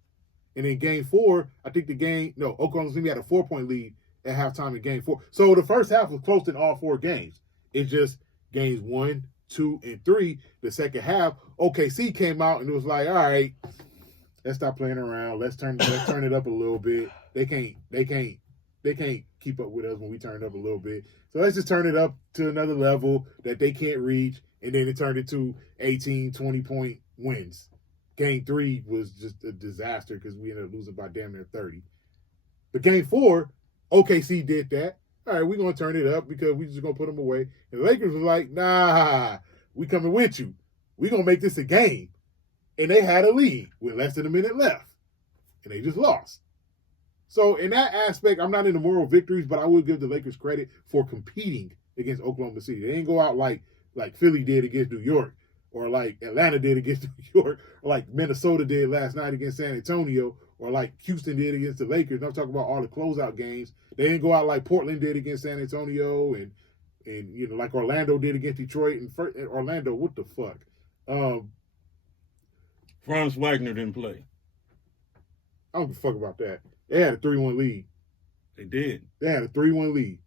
And in game 4, Oklahoma City had a 4-point lead at halftime in game 4. So the first half was close in all 4 games. It's just games 1, 2, and 3, the second half, OKC came out and it was like, all right, let's stop playing around. Let's turn it up a little bit. They can't keep up with us when we turn it up a little bit. So let's just turn it up to another level that they can't reach. And then it turned into 18, 20-point wins. Game 3 was just a disaster because we ended up losing by damn near 30. But game 4, OKC did that. All right, we're going to turn it up because we're just going to put them away. And the Lakers was like, nah, we coming with you. We're going to make this a game. And they had a lead with less than a minute left. And they just lost. So in that aspect, I'm not into moral victories, but I would give the Lakers credit for competing against Oklahoma City. They didn't go out like Philly did against New York, or like Atlanta did against New York, or like Minnesota did last night against San Antonio, or like Houston did against the Lakers. I'm talking about all the closeout games. They didn't go out like Portland did against San Antonio, and like Orlando did against Detroit. And Orlando, what the fuck? Franz Wagner didn't play. I don't give a fuck about that. They had a 3-1 lead. They did. They had a 3-1 lead.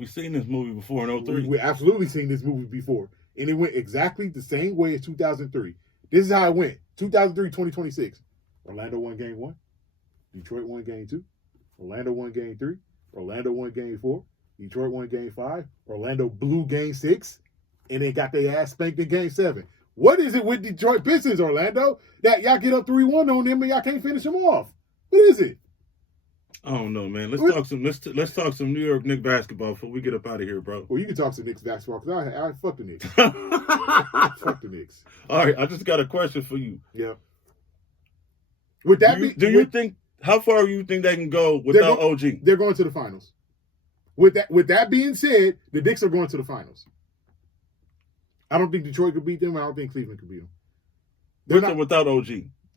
We've seen this movie before in 03. We absolutely seen this movie before. And it went exactly the same way as 2003. This is how it went. 2003, 2026. Orlando won game 1. Detroit won game 2. Orlando won game 3. Orlando won game 4. Detroit won game 5. Orlando blew game 6. And then got their ass spanked in game 7. What is it with Detroit Pistons, Orlando, that y'all get up 3-1 on them and y'all can't finish them off? What is it? I don't know, man. Let's talk some New York Knicks basketball before we get up out of here, bro. Well, you can talk some Knicks basketball because I fuck the Knicks. Fuck the Knicks. All right, I just got a question for you. Yeah. Would that Do you think how far you think they can go without OG? They're going to the finals. With that being said, the Knicks are going to the finals. I don't think Detroit could beat them. I don't think Cleveland could beat them. They're not without OG.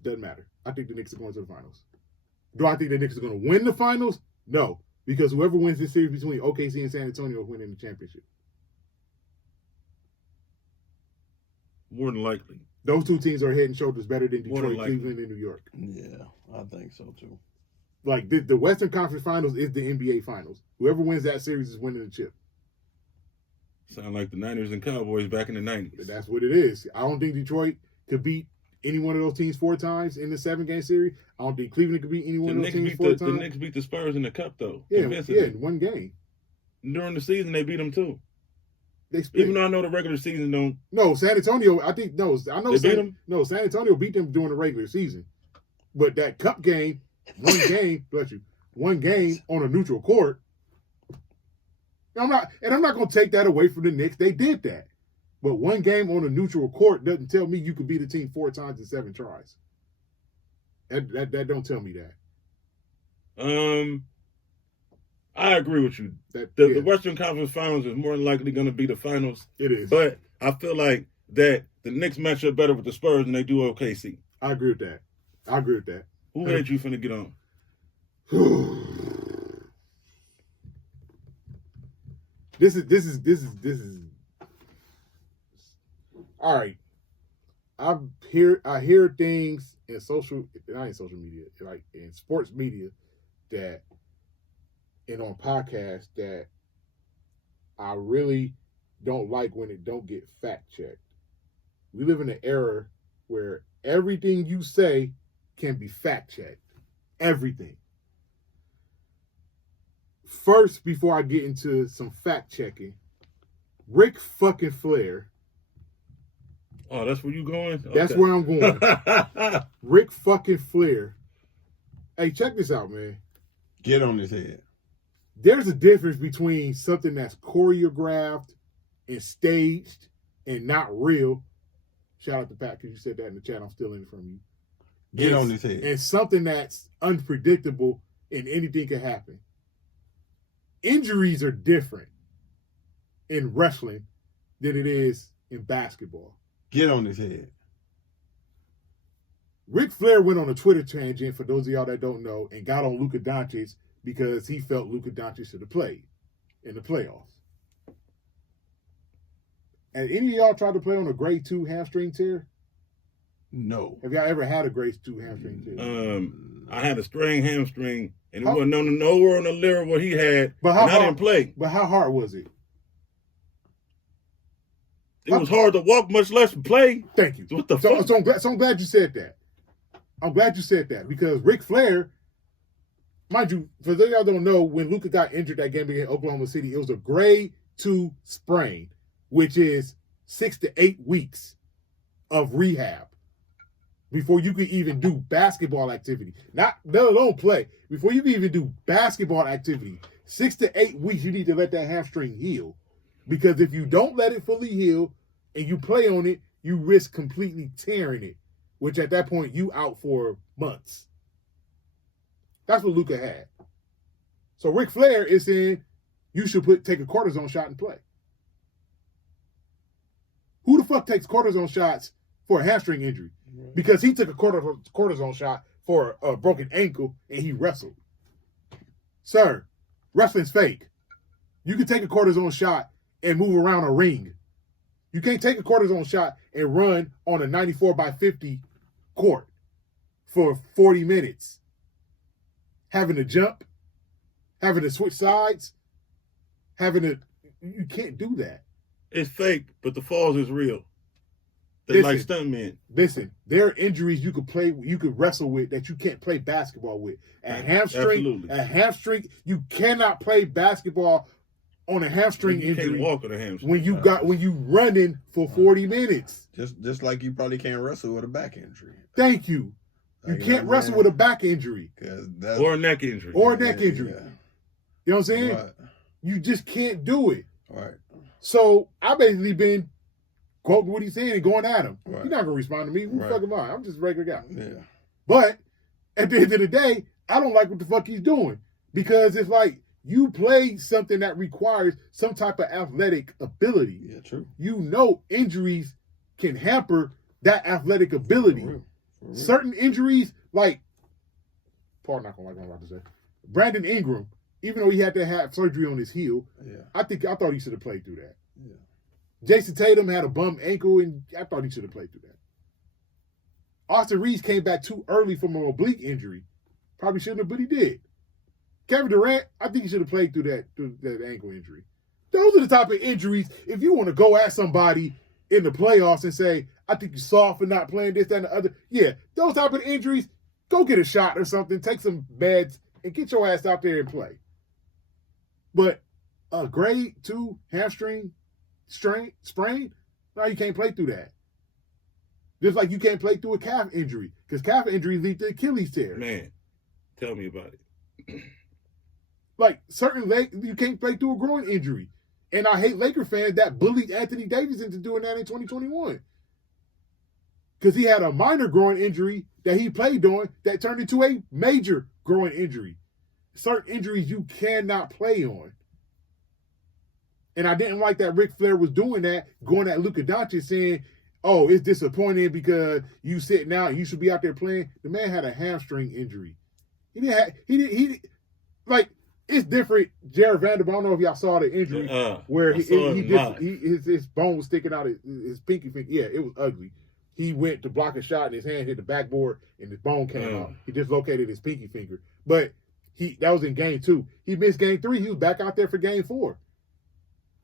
Doesn't matter. I think the Knicks are going to the finals. Do I think the Knicks are going to win the finals? No, because whoever wins this series between OKC and San Antonio is winning the championship. More than likely. Those two teams are head and shoulders better than Detroit, Cleveland, and New York. Yeah, I think so too. Like the Western Conference Finals is the NBA Finals. Whoever wins that series is winning the chip. Sound like the Niners and Cowboys back in the 90s. That's what it is. I don't think Detroit could beat any one of those teams 4 times in the 7-game series. I don't think Cleveland could beat any one of those teams 4 times. The Knicks beat the Spurs in the Cup, though. Yeah, in one game. During the season, they beat them, too. They split. Even though I know the regular season don't. No, San Antonio, I think, no, I know they beat them? No, San Antonio beat them during the regular season. But that Cup game, one game, bless you, one game on a neutral court. I'm not going to take that away from the Knicks. They did that. But one game on a neutral court doesn't tell me you could beat a team 4 times in 7 tries. That don't tell me that. I agree with you. The Western Conference Finals is more than likely going to be the finals. It is. But I feel like that the Knicks match up better with the Spurs than they do OKC. I agree with that. Who had you finna get on? This is all right. I hear things in not in social media, like in sports media and on podcasts that I really don't like when it don't get fact checked. We live in an era where everything you say can be fact checked. Everything. First, before I get into some fact checking, Ric fucking Flair. Oh, that's where you going? Okay. That's where I'm going. Ric fucking Flair. Hey, check this out, man. Get on his head. There's a difference between something that's choreographed and staged and not real. Shout out to Pat because you said that in the chat. I'm stealing it from you. Get on his head. And something that's unpredictable and anything can happen. Injuries are different in wrestling than it is in basketball. Get on his head. Ric Flair went on a Twitter tangent, for those of y'all that don't know, and got on Luka Doncic because he felt Luka Doncic should have played in the playoffs. And any of y'all tried to play on a grade 2 hamstring tear? No. Have y'all ever had a grade 2 hamstring tear? I had a strained hamstring, and it wasn't nowhere on the lyric what he had, and I didn't play. But how hard was it? It was hard to walk, much less play. Thank you. What the fuck? So I'm glad you said that. I'm glad you said that because Ric Flair, mind you, for those of y'all don't know, when Luka got injured that game against Oklahoma City, it was a grade 2 sprain, which is 6 to 8 weeks of rehab before you could even do basketball activity. Not let alone play. Before you can even do basketball activity, 6 to 8 weeks, you need to let that hamstring heal. Because if you don't let it fully heal and you play on it, you risk completely tearing it, which at that point you out for months. That's what Luka had. So Ric Flair is saying you should take a cortisone shot and play. Who the fuck takes cortisone shots for a hamstring injury? Because he took a cortisone shot for a broken ankle and he wrestled. Sir, wrestling's fake. You can take a cortisone shot and move around a ring. You can't take a cortisone shot and run on a 94/50 court for 40 minutes. Having to jump, having to switch sides. you can't do that. It's fake, but the falls is real. They like stuntmen. Listen, there are injuries you could wrestle with that you can't play basketball with. A hamstring, you cannot play basketball on a hamstring injury. You can't walk on a hamstring. When you running for 40 minutes. Just like you probably can't wrestle with a back injury. Thank you. You can't wrestle with a back injury. Or a neck injury. Or a neck injury. Yeah. You know what I'm saying? Right. You just can't do it. Right. So I basically been quoting what he's saying and going at him. Right. You're not gonna respond to me. Who the fuck am I? I'm just a regular guy. Yeah. But at the end of the day, I don't like what the fuck he's doing. Because it's like you play something that requires some type of athletic ability. Yeah, true. You know injuries can hamper that athletic ability. For real. Certain injuries, like Paul not gonna like what I'm about to say. Brandon Ingram, even though he had to have surgery on his heel, I thought he should have played through that. Yeah. Jason Tatum had a bum ankle, and I thought he should have played through that. Austin Reeves came back too early from an oblique injury. Probably shouldn't have, but he did. Kevin Durant, I think he should have played through that ankle injury. Those are the type of injuries, if you want to go at somebody in the playoffs and say, I think you're soft for not playing this, that, and the other. Yeah, those type of injuries, go get a shot or something, take some meds, and get your ass out there and play. But a grade 2 hamstring sprain, no, you can't play through that. Just like you can't play through a calf injury, because calf injuries lead to Achilles tears. Man, tell me about it. Like certain you can't play through a groin injury. And I hate Laker fans that bullied Anthony Davis into doing that in 2021. Because he had a minor groin injury that he played on that turned into a major groin injury. Certain injuries you cannot play on. And I didn't like that Ric Flair was doing that, going at Luka Doncic saying, oh, it's disappointing because you sitting out and you should be out there playing. The man had a hamstring injury. It's different. Jared Vanderbilt, I don't know if y'all saw the injury where his bone was sticking out his pinky finger. Yeah, it was ugly. He went to block a shot and his hand hit the backboard and his bone came out. He dislocated his pinky finger. But that was in game 2. He missed game 3. He was back out there for game 4.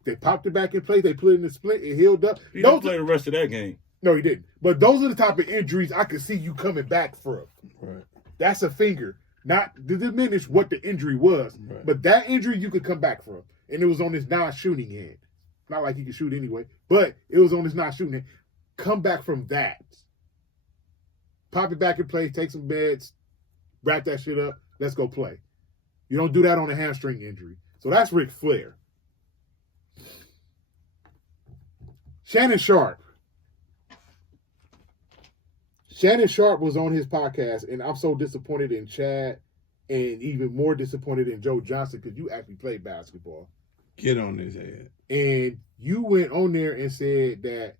They popped it back in place. They put it in the split. It healed up. He didn't play the rest of that game. No, he didn't. But those are the type of injuries I could see you coming back from. Right. That's a finger. Not to diminish what the injury was. Right. But that injury you could come back from. And it was on his non-shooting hand. Not like he could shoot anyway. But it was on his non-shooting hand. Come back from that. Pop it back in place. Take some meds. Wrap that shit up. Let's go play. You don't do that on a hamstring injury. So that's Ric Flair. Shannon Sharp. Shannon Sharp was on his podcast, and I'm so disappointed in Chad and even more disappointed in Joe Johnson because you actually played basketball. Get on his head. And you went on there and said that,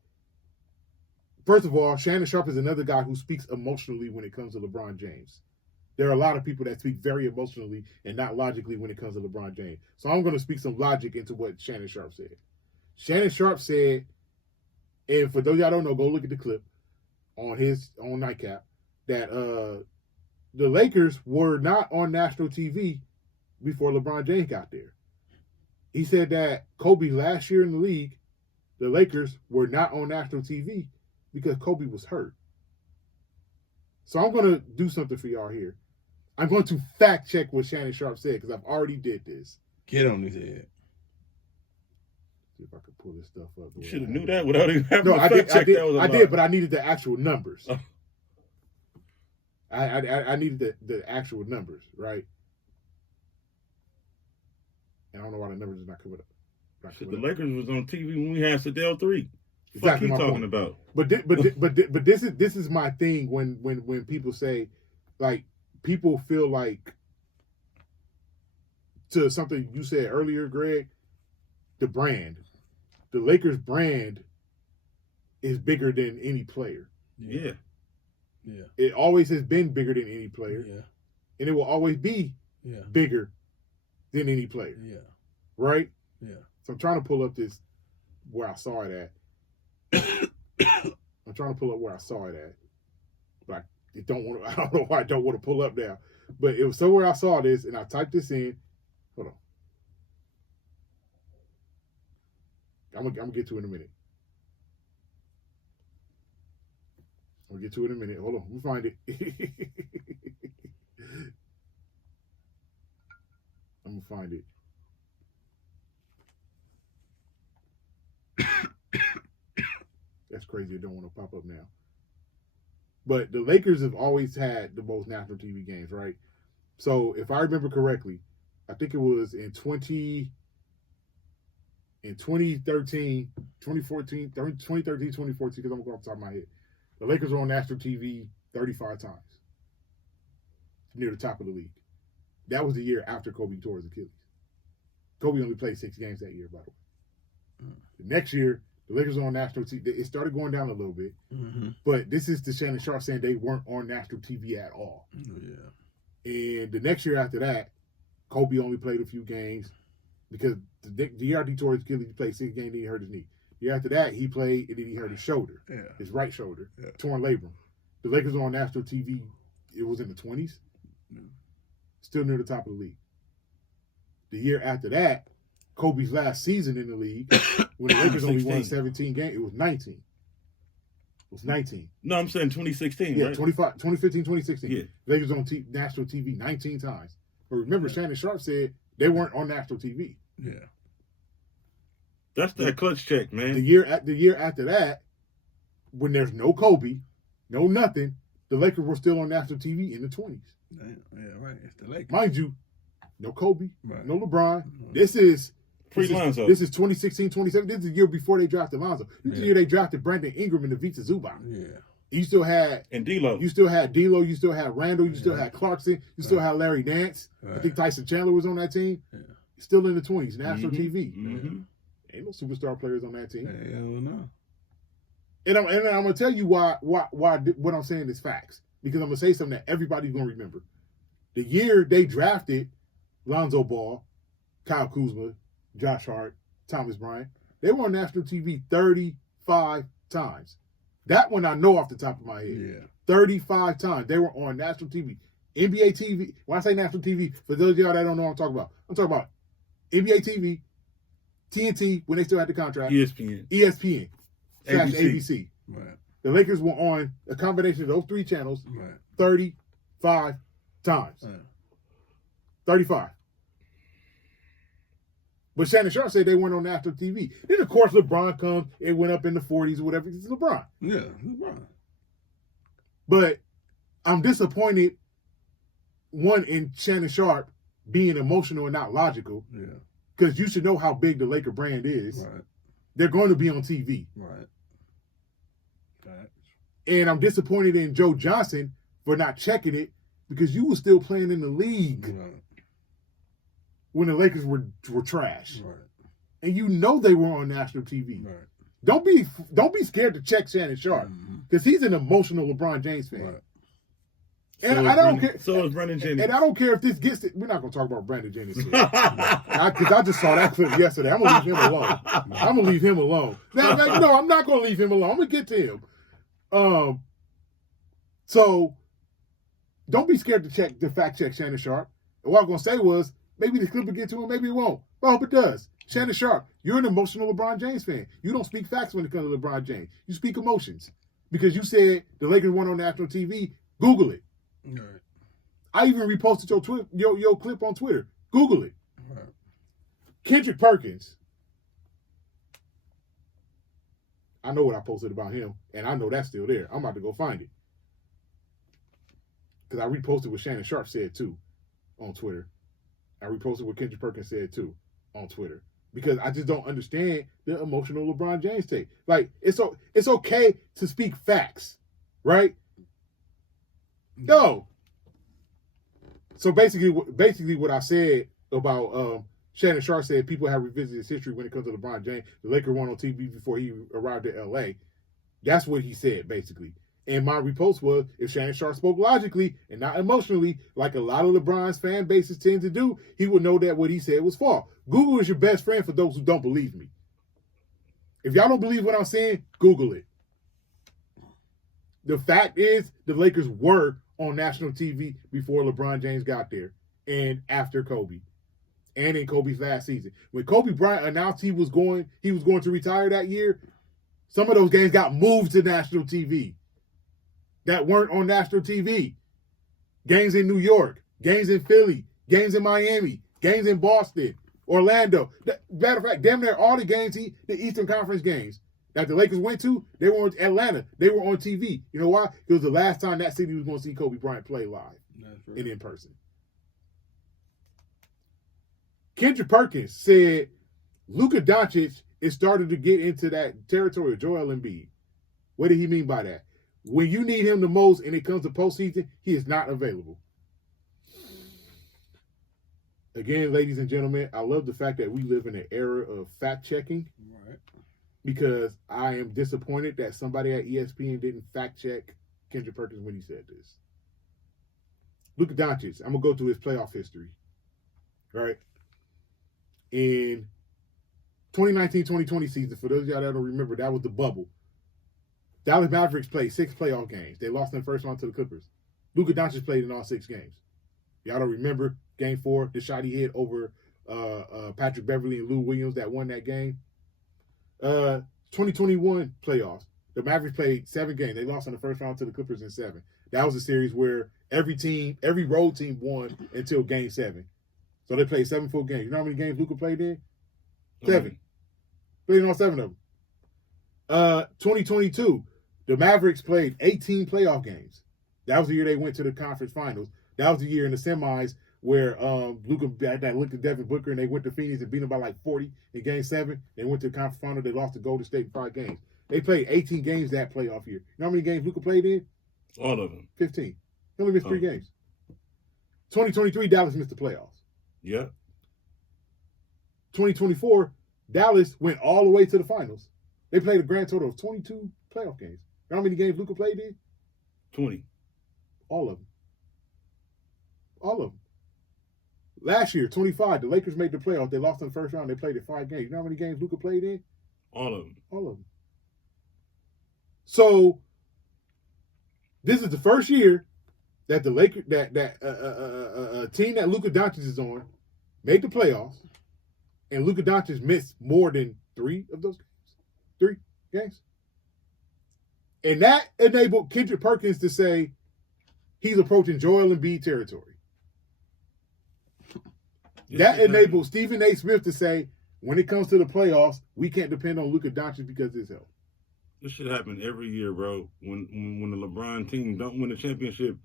first of all, Shannon Sharp is another guy who speaks emotionally when it comes to LeBron James. There are a lot of people that speak very emotionally and not logically when it comes to LeBron James. So I'm going to speak some logic into what Shannon Sharp said. Shannon Sharp said, and for those y'all don't know, go look at the clip on Nightcap, that the Lakers were not on national TV before LeBron James got there. He said that Kobe last year in the league, the Lakers were not on national TV because Kobe was hurt. So I'm going to do something for y'all here. I'm going to fact check what Shannon Sharp said because I've already did this. Get on his head. See if I could pull this stuff up. You should have knew that without even having I fact check. I did, but I needed the actual numbers. Oh. I needed the actual numbers, right? And I don't know why the numbers is not coming up. The Lakers was on TV when we had Sedell 3. Exactly what my talking point. about? But this is my thing when people say, like, people feel like, to something you said earlier, Greg, the brand. The Lakers brand is bigger than any player. Yeah. Yeah. It always has been bigger than any player. Yeah. And it will always be bigger than any player. Yeah. Right? Yeah. So I'm trying to pull up this where I saw it at. I'm trying to pull up where I saw it at. But I don't know why I don't want to pull up now. But it was somewhere I saw this and I typed this in. Hold on. I'm gonna get to it in a minute. Hold on, let me find it. I'm gonna find it. That's crazy. It don't want to pop up now. But the Lakers have always had the most national TV games, right? So if I remember correctly, I think it was in 2013, 2014, 2014, because I'm going off the top of my head. The Lakers were on national TV 35 times, near the top of the league. That was the year after Kobe tore his Achilles. Kobe only played 6 games that year, by the way. The next year, the Lakers were on national TV. It started going down a little bit, but this is the Shannon Sharp saying they weren't on national TV at all. Yeah. And the next year after that, Kobe only played a few games because the year he tore his Achilles, he played 6 games and he hurt his knee. The year after that, he played and then he hurt his shoulder, his right shoulder, torn labrum. The Lakers were on national TV. It was in the 20s, still near the top of the league. The year after that, Kobe's last season in the league, when the Lakers only won 17 games, it was 19. It was 19. No, I'm saying 2016, yeah, right? 2015, 2016. Yeah. Lakers on national TV 19 times. But remember, Shannon Sharp said they weren't on national TV. Yeah. That's that clutch check, man. The year after that, when there's no Kobe, no nothing, the Lakers were still on national TV in the 20s. Yeah, right. It's the Lakers. Mind you, no Kobe, right. no LeBron. This is Lonzo. This is 2016, 2017. This is the year before they drafted Lonzo. This is the year they drafted Brandon Ingram and Ivica Zubac. Yeah. You still had D'Lo. You still had D'Lo. You still had Randall. You still had Clarkson. You still had Larry Nance. I think Tyson Chandler was on that team. Yeah. Still in the 20s, national TV. Ain't no superstar players on that team. Hell no. And I'm gonna tell you why what I'm saying is facts, because I'm gonna say something that everybody's gonna remember. The year they drafted Lonzo Ball, Kyle Kuzma, Josh Hart, Thomas Bryant, they were on national TV 35 times. That one I know off the top of my head. Yeah. 35 times they were on national TV. NBA TV, when I say national TV, for those of y'all that don't know what I'm talking about NBA TV, TNT, when they still had the contract. ESPN. /ABC. Right. The Lakers were on a combination of those 3 channels 35 times. Right. 35. But Shannon Sharp said they weren't on national TV. Then, of course, LeBron comes. It went up in the 40s or whatever. It's LeBron. Yeah, LeBron. But I'm disappointed, one, in Shannon Sharp being emotional and not logical. Yeah. Because you should know how big the Laker brand is. Right. They're going to be on TV. Right. And I'm disappointed in Joe Johnson for not checking it, because you were still playing in the league when the Lakers were trash. Right. And you know they were on national TV. Right. Don't be scared to check Shannon Sharp, because he's an emotional LeBron James fan. Right. And I don't care. So is Brandon Jennings. And I don't care if this gets it. We're not going to talk about Brandon Jennings because I just saw that clip yesterday. I'm going to leave him alone. No, I'm not going to leave him alone. I'm going to get to him. So don't be scared to fact check Shannon Sharp. And what I'm going to say was, maybe the clip will get to him, maybe it won't. But I hope it does. Shannon Sharp, you're an emotional LeBron James fan. You don't speak facts when it comes to LeBron James. You speak emotions. Because you said the Lakers weren't on national TV. Google it. Right. I even reposted your clip on Twitter. Google it. Right. Kendrick Perkins. I know what I posted about him, and I know that's still there. I'm about to go find it. Because I reposted what Shannon Sharp said, too, on Twitter. I reposted what Kendrick Perkins said, too, on Twitter. Because I just don't understand the emotional LeBron James take. Like, it's okay to speak facts, right? No. So basically what I said about Shannon Sharp said people have revisited his history when it comes to LeBron James. The Lakers weren't on TV before he arrived at LA. That's what he said, basically. And my repost was, if Shannon Sharp spoke logically and not emotionally, like a lot of LeBron's fan bases tend to do, he would know that what he said was false. Google is your best friend for those who don't believe me. If y'all don't believe what I'm saying, Google it. The fact is, the Lakers were on national TV before LeBron James got there and after Kobe. and in Kobe's last season. When Kobe Bryant announced he was going to retire that year, some of those games got moved to national TV that weren't on national TV. Games in New York, games in Philly, games in Miami, games in Boston, Orlando. Matter of fact, damn near all the games, the Eastern Conference games that the Lakers went to, they were in Atlanta. They were on TV. You know why? It was the last time that city was going to see Kobe Bryant play live and in person. Kendrick Perkins said Luka Doncic is starting to get into that territory of Joel Embiid. What did he mean by that? When you need him the most and it comes to postseason, he is not available. Again, ladies and gentlemen, I love the fact that we live in an era of fact-checking. Right. Because I am disappointed that somebody at ESPN didn't fact-check Kendrick Perkins when he said this. Luka Doncic, I'm going to go to his playoff history. Right? In 2019-2020 season, for those of y'all that don't remember, that was the bubble. Dallas Mavericks played 6 playoff games. They lost in the first round to the Clippers. Luka Doncic played in all 6 games. Y'all don't remember Game 4, the shot he hit over Patrick Beverly and Lou Williams that won that game. 2021 playoffs. The Mavericks played 7 games. They lost in the first round to the Clippers in 7. That was a series where every road team won until Game 7. So they played 7 full games. You know how many games Luka played in? 7. Played in all 7 of them. 2022, the Mavericks played 18 playoff games. That was the year they went to the conference finals. That was the year in the semis where Luka looked at Devin Booker and they went to Phoenix and beat them by like 40 in Game 7. They went to the conference final. They lost to Golden State in 5 games. They played 18 games that playoff year. You know how many games Luka played in? All of them. 15. He only missed 3 games. 2023, Dallas missed the playoffs. Yeah. 2024, Dallas went all the way to the finals. They played a grand total of 22 playoff games. You know how many games Luka played in? 20. All of them. All of them. Last year, 25, the Lakers made the playoffs. They lost in the first round. They played in 5 games. You know how many games Luka played in? All of them. All of them. So, this is the first year that the Lakers, a team that Luka Doncic is on, made the playoffs, and Luka Doncic missed more than 3 of those games. 3 games. And that enabled Kendrick Perkins to say he's approaching Joel Embiid territory. That enabled Stephen A. Smith to say, when it comes to the playoffs, we can't depend on Luka Doncic because of his health. This should happen every year, bro. When the LeBron team don't win a championship,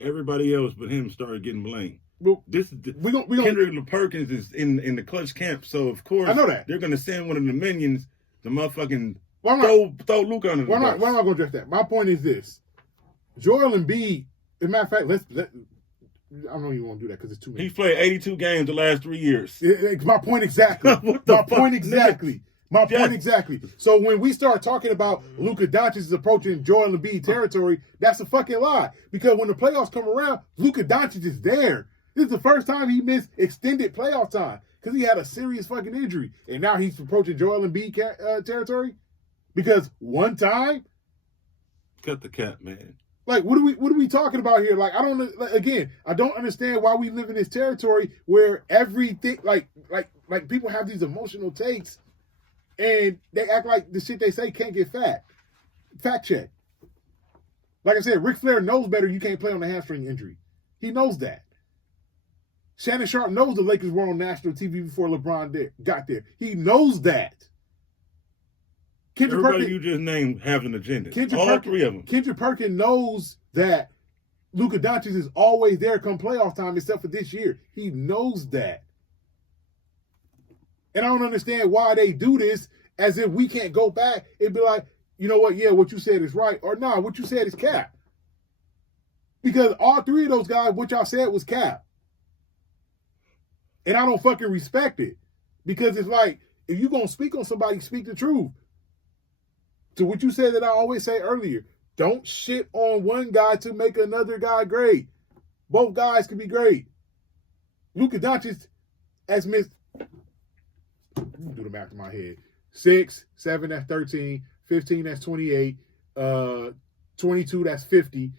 everybody else but him started getting blamed. Well, Kendrick Perkins is in the clutch camp, so of course I know that they're gonna send one of the minions to motherfucking throw Luka under the bus. Why am I gonna address that? My point is this: Joel Embiid. As a matter of fact, I don't even want to do that because it's too many. He's played 82 games the last 3 years. My point exactly. My point exactly. My Yeah. point exactly. So when we start talking about Luka Doncic is approaching Joel Embiid territory, that's a fucking lie. Because when the playoffs come around, Luka Doncic is there. This is the first time he missed extended playoff time because he had a serious fucking injury, and now he's approaching Joel Embiid territory because one time. Cut the cap, man. Like, what are we talking about here? Like, I don't understand why we live in this territory where everything, like people have these emotional takes, and they act like the shit they say can't get fact check. Like I said, Ric Flair knows better. You can't play on a hamstring injury. He knows that. Shannon Sharp knows the Lakers were on national TV before LeBron got there. He knows that. Everybody you just named have an agenda. All 3 of them. Kendrick Perkins knows that Luka Doncic is always there come playoff time, except for this year. He knows that. And I don't understand why they do this as if we can't go back and be like, you know what, yeah, what you said is right. Or nah, what you said is cap. Because all 3 of those guys, what y'all said was cap. And I don't fucking respect it. Because it's like, if you're going to speak on somebody, speak the truth. To what you said that I always say earlier, don't shit on one guy to make another guy great. Both guys can be great. Luka Doncic has missed, let me do the math in my head, 6, 7, that's 13, 15, that's 28, 22, that's 50,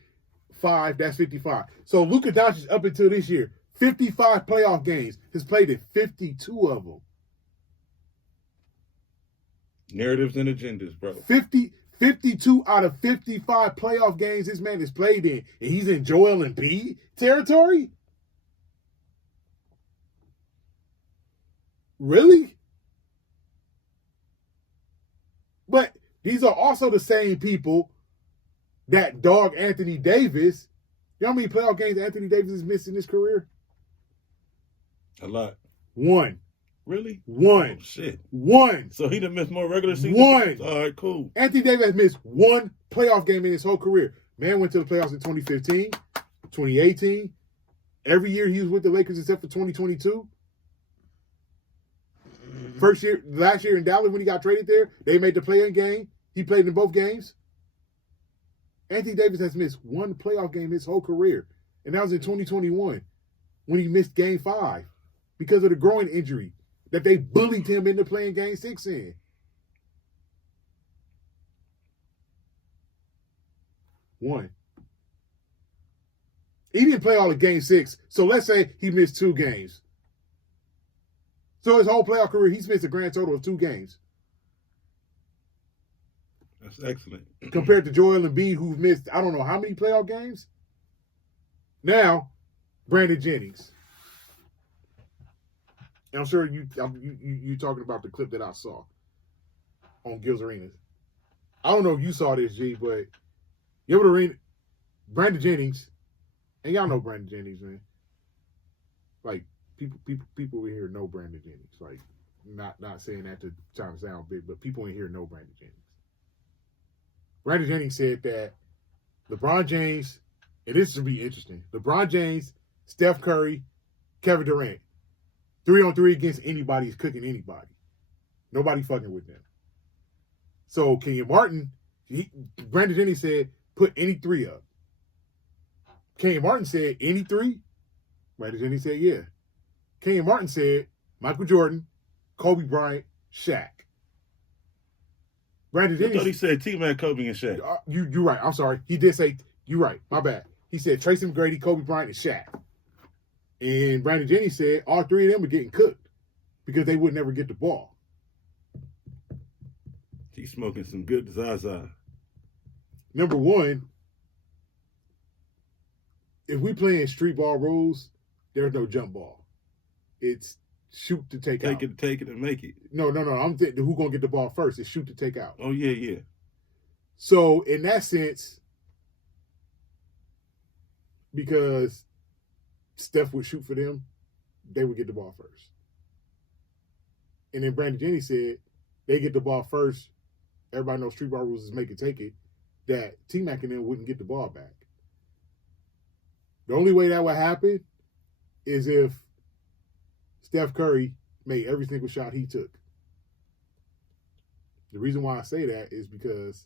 5, that's 55. So Luka Doncic up until this year, 55 playoff games. Has played in 52 of them. Narratives and agendas, bro. 52 out of 55 playoff games this man has played in, and he's in Joel Embiid territory? Really? But these are also the same people that dog Anthony Davis. You know how many playoff games Anthony Davis has missed in his career? A lot. 1. Really? 1. Oh, shit. 1. So he done missed more regular season? 1. All right, cool. Anthony Davis has missed 1 playoff game in his whole career. Man went to the playoffs in 2015, 2018. Every year he was with the Lakers except for 2022. Last year in Dallas when he got traded there, they made the play-in game. He played in both games. Anthony Davis has missed 1 playoff game his whole career. And that was in 2021 when he missed Game 5 because of the groin injury that they bullied him into playing Game 6 in. One. He didn't play all of Game 6. So let's say he missed 2 games. So his whole playoff career, he's missed a grand total of 2 games. That's excellent. Compared to Joel Embiid, who's missed, I don't know how many playoff games. Now, Brandon Jennings. And I'm sure you talking about the clip that I saw on Gil's Arena. I don't know if you saw this, G, but Gil's Arena, Brandon Jennings, and y'all know Brandon Jennings, man. Like, people in here know Brandon Jennings. Like, not saying that to try to sound big, but people in here know Brandon Jennings. Brandon Jennings said that LeBron James, and this should be interesting, LeBron James, Steph Curry, Kevin Durant, 3-on-3 against anybody is cooking anybody. Nobody fucking with them. So Kenyon Martin, Brandon Jennings said, put any 3 up. Kenyon Martin said, any 3? Brandon Jennings said, yeah. Kenyon Martin said, Michael Jordan, Kobe Bryant, Shaq. Brandon Jennings. I thought he said T-Mac, Kobe, and Shaq. You're right. I'm sorry. He did say, you're right. My bad. He said Tracy McGrady, Kobe Bryant, and Shaq. And Brandon Jennings said all 3 of them were getting cooked because they would never get the ball. He's smoking some good Zaza. Number one, if we playing street ball rules, there's no jump ball. It's shoot to take out. Take it, and make it. No. I'm thinking who gonna get the ball first? It's shoot to take out. Oh, yeah. So in that sense, because Steph would shoot for them, they would get the ball first. And then Brandon Jennings said they get the ball first. Everybody knows street ball rules is make it take it. That T-Mac and them wouldn't get the ball back. The only way that would happen is if Steph Curry made every single shot he took. The reason why I say that is because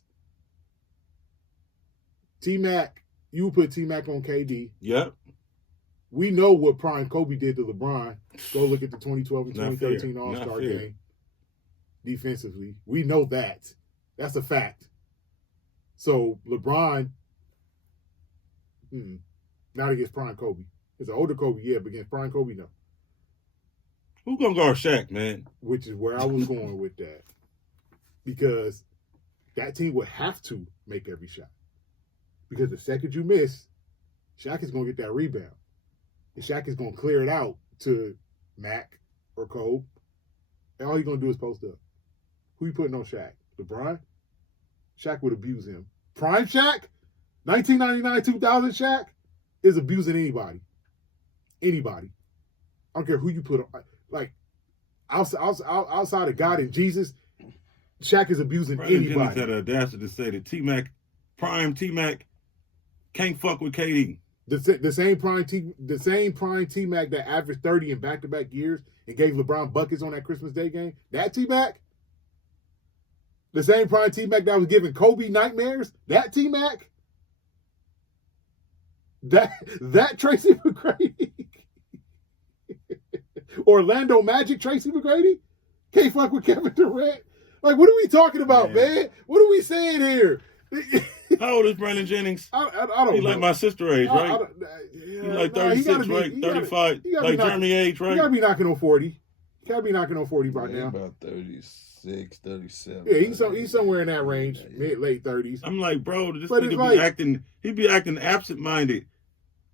T-Mac, you put T-Mac on KD. Yep. We know what prime Kobe did to LeBron. Go look at the 2012 and 2013 All-Star game defensively. We know that. That's a fact. So LeBron, not against prime Kobe. It's an older Kobe, yeah, but against prime Kobe, no. Who gonna guard Shaq, man? Which is where I was going with that. Because that team would have to make every shot. Because the second you miss, Shaq is going to get that rebound. And Shaq is going to clear it out to Mac or Cole. And all he's going to do is post up. Who you putting on Shaq? LeBron? Shaq would abuse him. Prime Shaq? 1999-2000 Shaq is abusing anybody. Anybody. I don't care who you put on. Like, outside of God and Jesus, Shaq is abusing Brandon anybody. Jennings had the audacity to say that T-Mac, prime T-Mac, can't fuck with KD. The same prime T-Mac that averaged 30 in back-to-back years and gave LeBron buckets on that Christmas Day game, that T-Mac, the same prime T-Mac that was giving Kobe nightmares, that T-Mac, that Tracy McGrady, Orlando Magic Tracy McGrady, can't fuck with Kevin Durant. Like, what are we talking about, man? What are we saying here? How old is Brandon Jennings? I don't He know. like my sister age, right? He like 36, right? 35, like Jeremy age, right? He gotta be knocking on 40. He gotta be knocking on 40 by now. About 36, 37. Yeah, he's somewhere in that range, late 30s. I'm like, bro, this But nigga it's be like- acting. He be acting absent-minded.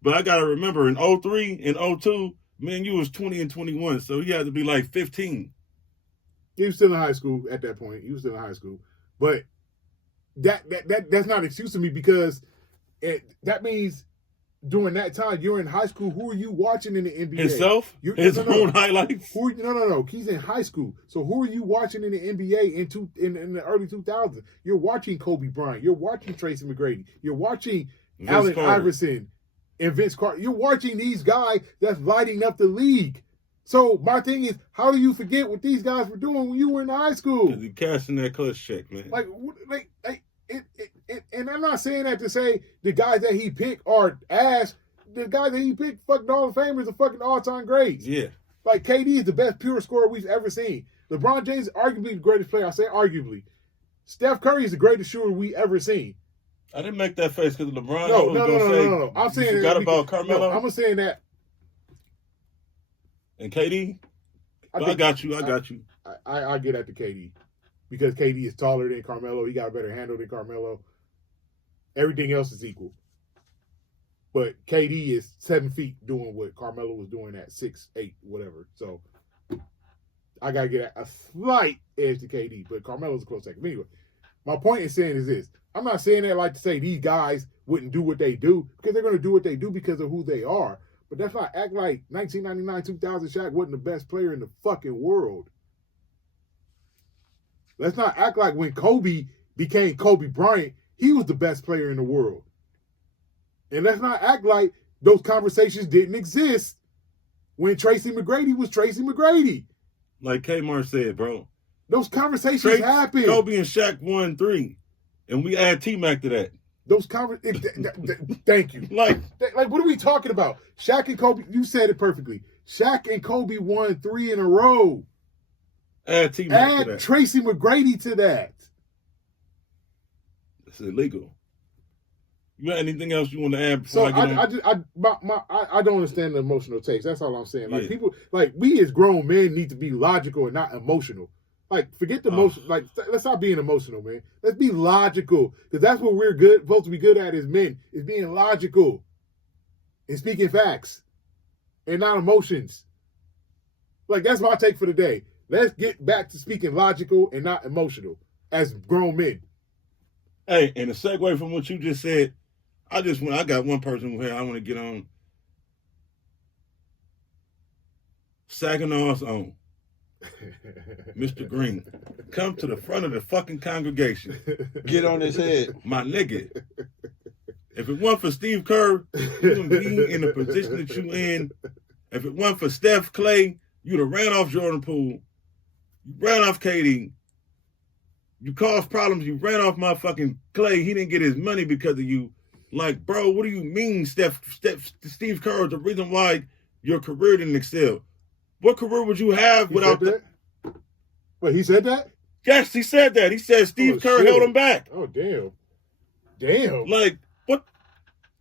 But I gotta remember, in 03 and 02, man, you was 20 and 21, so he had to be like 15. He was still in high school at that point. He was still in high school, but that's not an excuse to me because that means during that time you're in high school. Who are you watching in the NBA? Himself? His own highlights? No. He's in high school. So who are you watching in the NBA in the early 2000s? You're watching Kobe Bryant. You're watching Tracy McGrady. You're watching Allen Iverson and Vince Carter. You're watching these guys that's lighting up the league. So my thing is, how do you forget what these guys were doing when you were in high school? Because he cashing that clutch check, man. And I'm not saying that to say the guys that he picked are ass. The guys that he picked, fucking Hall of Famers, are fucking all-time greats. Yeah. Like KD is the best pure scorer we've ever seen. LeBron James is arguably the greatest player. I say arguably. Steph Curry is the greatest shooter we ever seen. I didn't make that face because LeBron. No. I'm saying you forgot about Carmelo. I'm saying that. And KD. I got you. I get at the KD because KD is taller than Carmelo. He got a better handle than Carmelo. Everything else is equal. But KD is 7 feet doing what Carmelo was doing at 6'8", whatever. So I gotta get a slight edge to KD, but Carmelo's a close second. Anyway, my point in saying is this. I'm not saying that like to say these guys wouldn't do what they do because they're gonna do what they do because of who they are. But that's not act like 1999, 2000 Shaq wasn't the best player in the fucking world. Let's not act like when Kobe became Kobe Bryant, he was the best player in the world. And let's not act like those conversations didn't exist when Tracy McGrady was Tracy McGrady. Like Kmart said, bro. Those conversations happened. Kobe and Shaq won 3. And we add T-Mac to that. Those thank you. Like, what are we talking about? Shaq and Kobe, you said it perfectly. Shaq and Kobe won 3 in a row. Add T-Mac to that. Add Tracy McGrady to that. It's illegal. You got anything else you want to add So before I get on? I don't understand the emotional takes. That's all I'm saying. Like Yeah. people, like we as grown men need to be logical and not emotional. Like forget the emotion. Like let's stop being emotional, man. Let's be logical because that's what we're supposed to be good at as men is being logical and speaking facts and not emotions. Like that's my take for the day. Let's get back to speaking logical and not emotional as grown men. Hey, and a segue from what you just said, I got one person here I want to get on. Saginaw's own. Mr. Green. Come to the front of the fucking congregation. Get on his head. My nigga. If it weren't for Steve Kerr, you wouldn't be in the position that you in. If it weren't for Steph Clay, you'd have ran off Jordan Poole. You ran off KD. You caused problems. You ran off motherfucking Clay. He didn't get his money because of you. Like, bro, what do you mean, Steve Kerr is the reason why your career didn't excel? What career would you have without that? Wait, he said that? Yes, he said that. He said Steve Kerr held him back. Oh, damn. Damn. Like, what?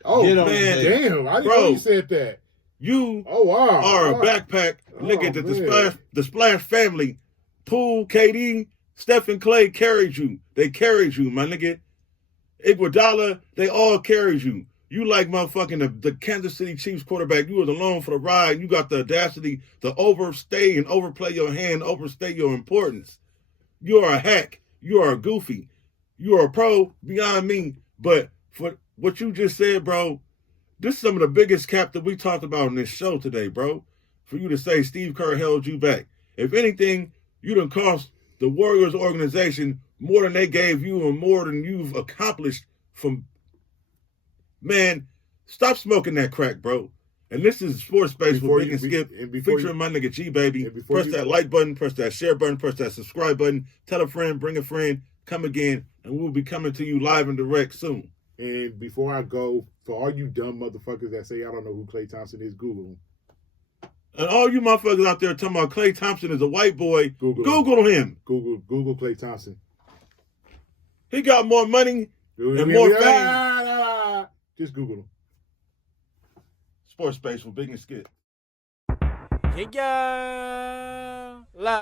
Oh, Get man. on his head. Damn. I didn't know he said that. You wow. are a backpack. Look at the Splash family. Poole, KD, Stephen Clay carried you. They carried you, my nigga. Iguodala, they all carried you. You like motherfucking the Kansas City Chiefs quarterback. You was alone for the ride. You got the audacity to overstay and overplay your hand, overstay your importance. You are a hack. You are a goofy. You are a pro beyond me. But for what you just said, bro, this is some of the biggest cap that we talked about in this show today, bro. For you to say Steve Kerr held you back. If anything, you done cost the Warriors organization more than they gave you and more than you've accomplished from... Man, stop smoking that crack, bro. And this is Sports Space with Big and Skip, featuring my nigga G, baby. Press that like button, press that share button, press that subscribe button. Tell a friend, bring a friend, come again, and we'll be coming to you live and direct soon. And before I go, for all you dumb motherfuckers that say I don't know who Klay Thompson is, Google him. And all you motherfuckers out there talking about Klay Thompson is a white boy, Google him. Google Klay Thompson. He got more money And more fame. Just Google them. Sports Space with Big and Skip. Yeah.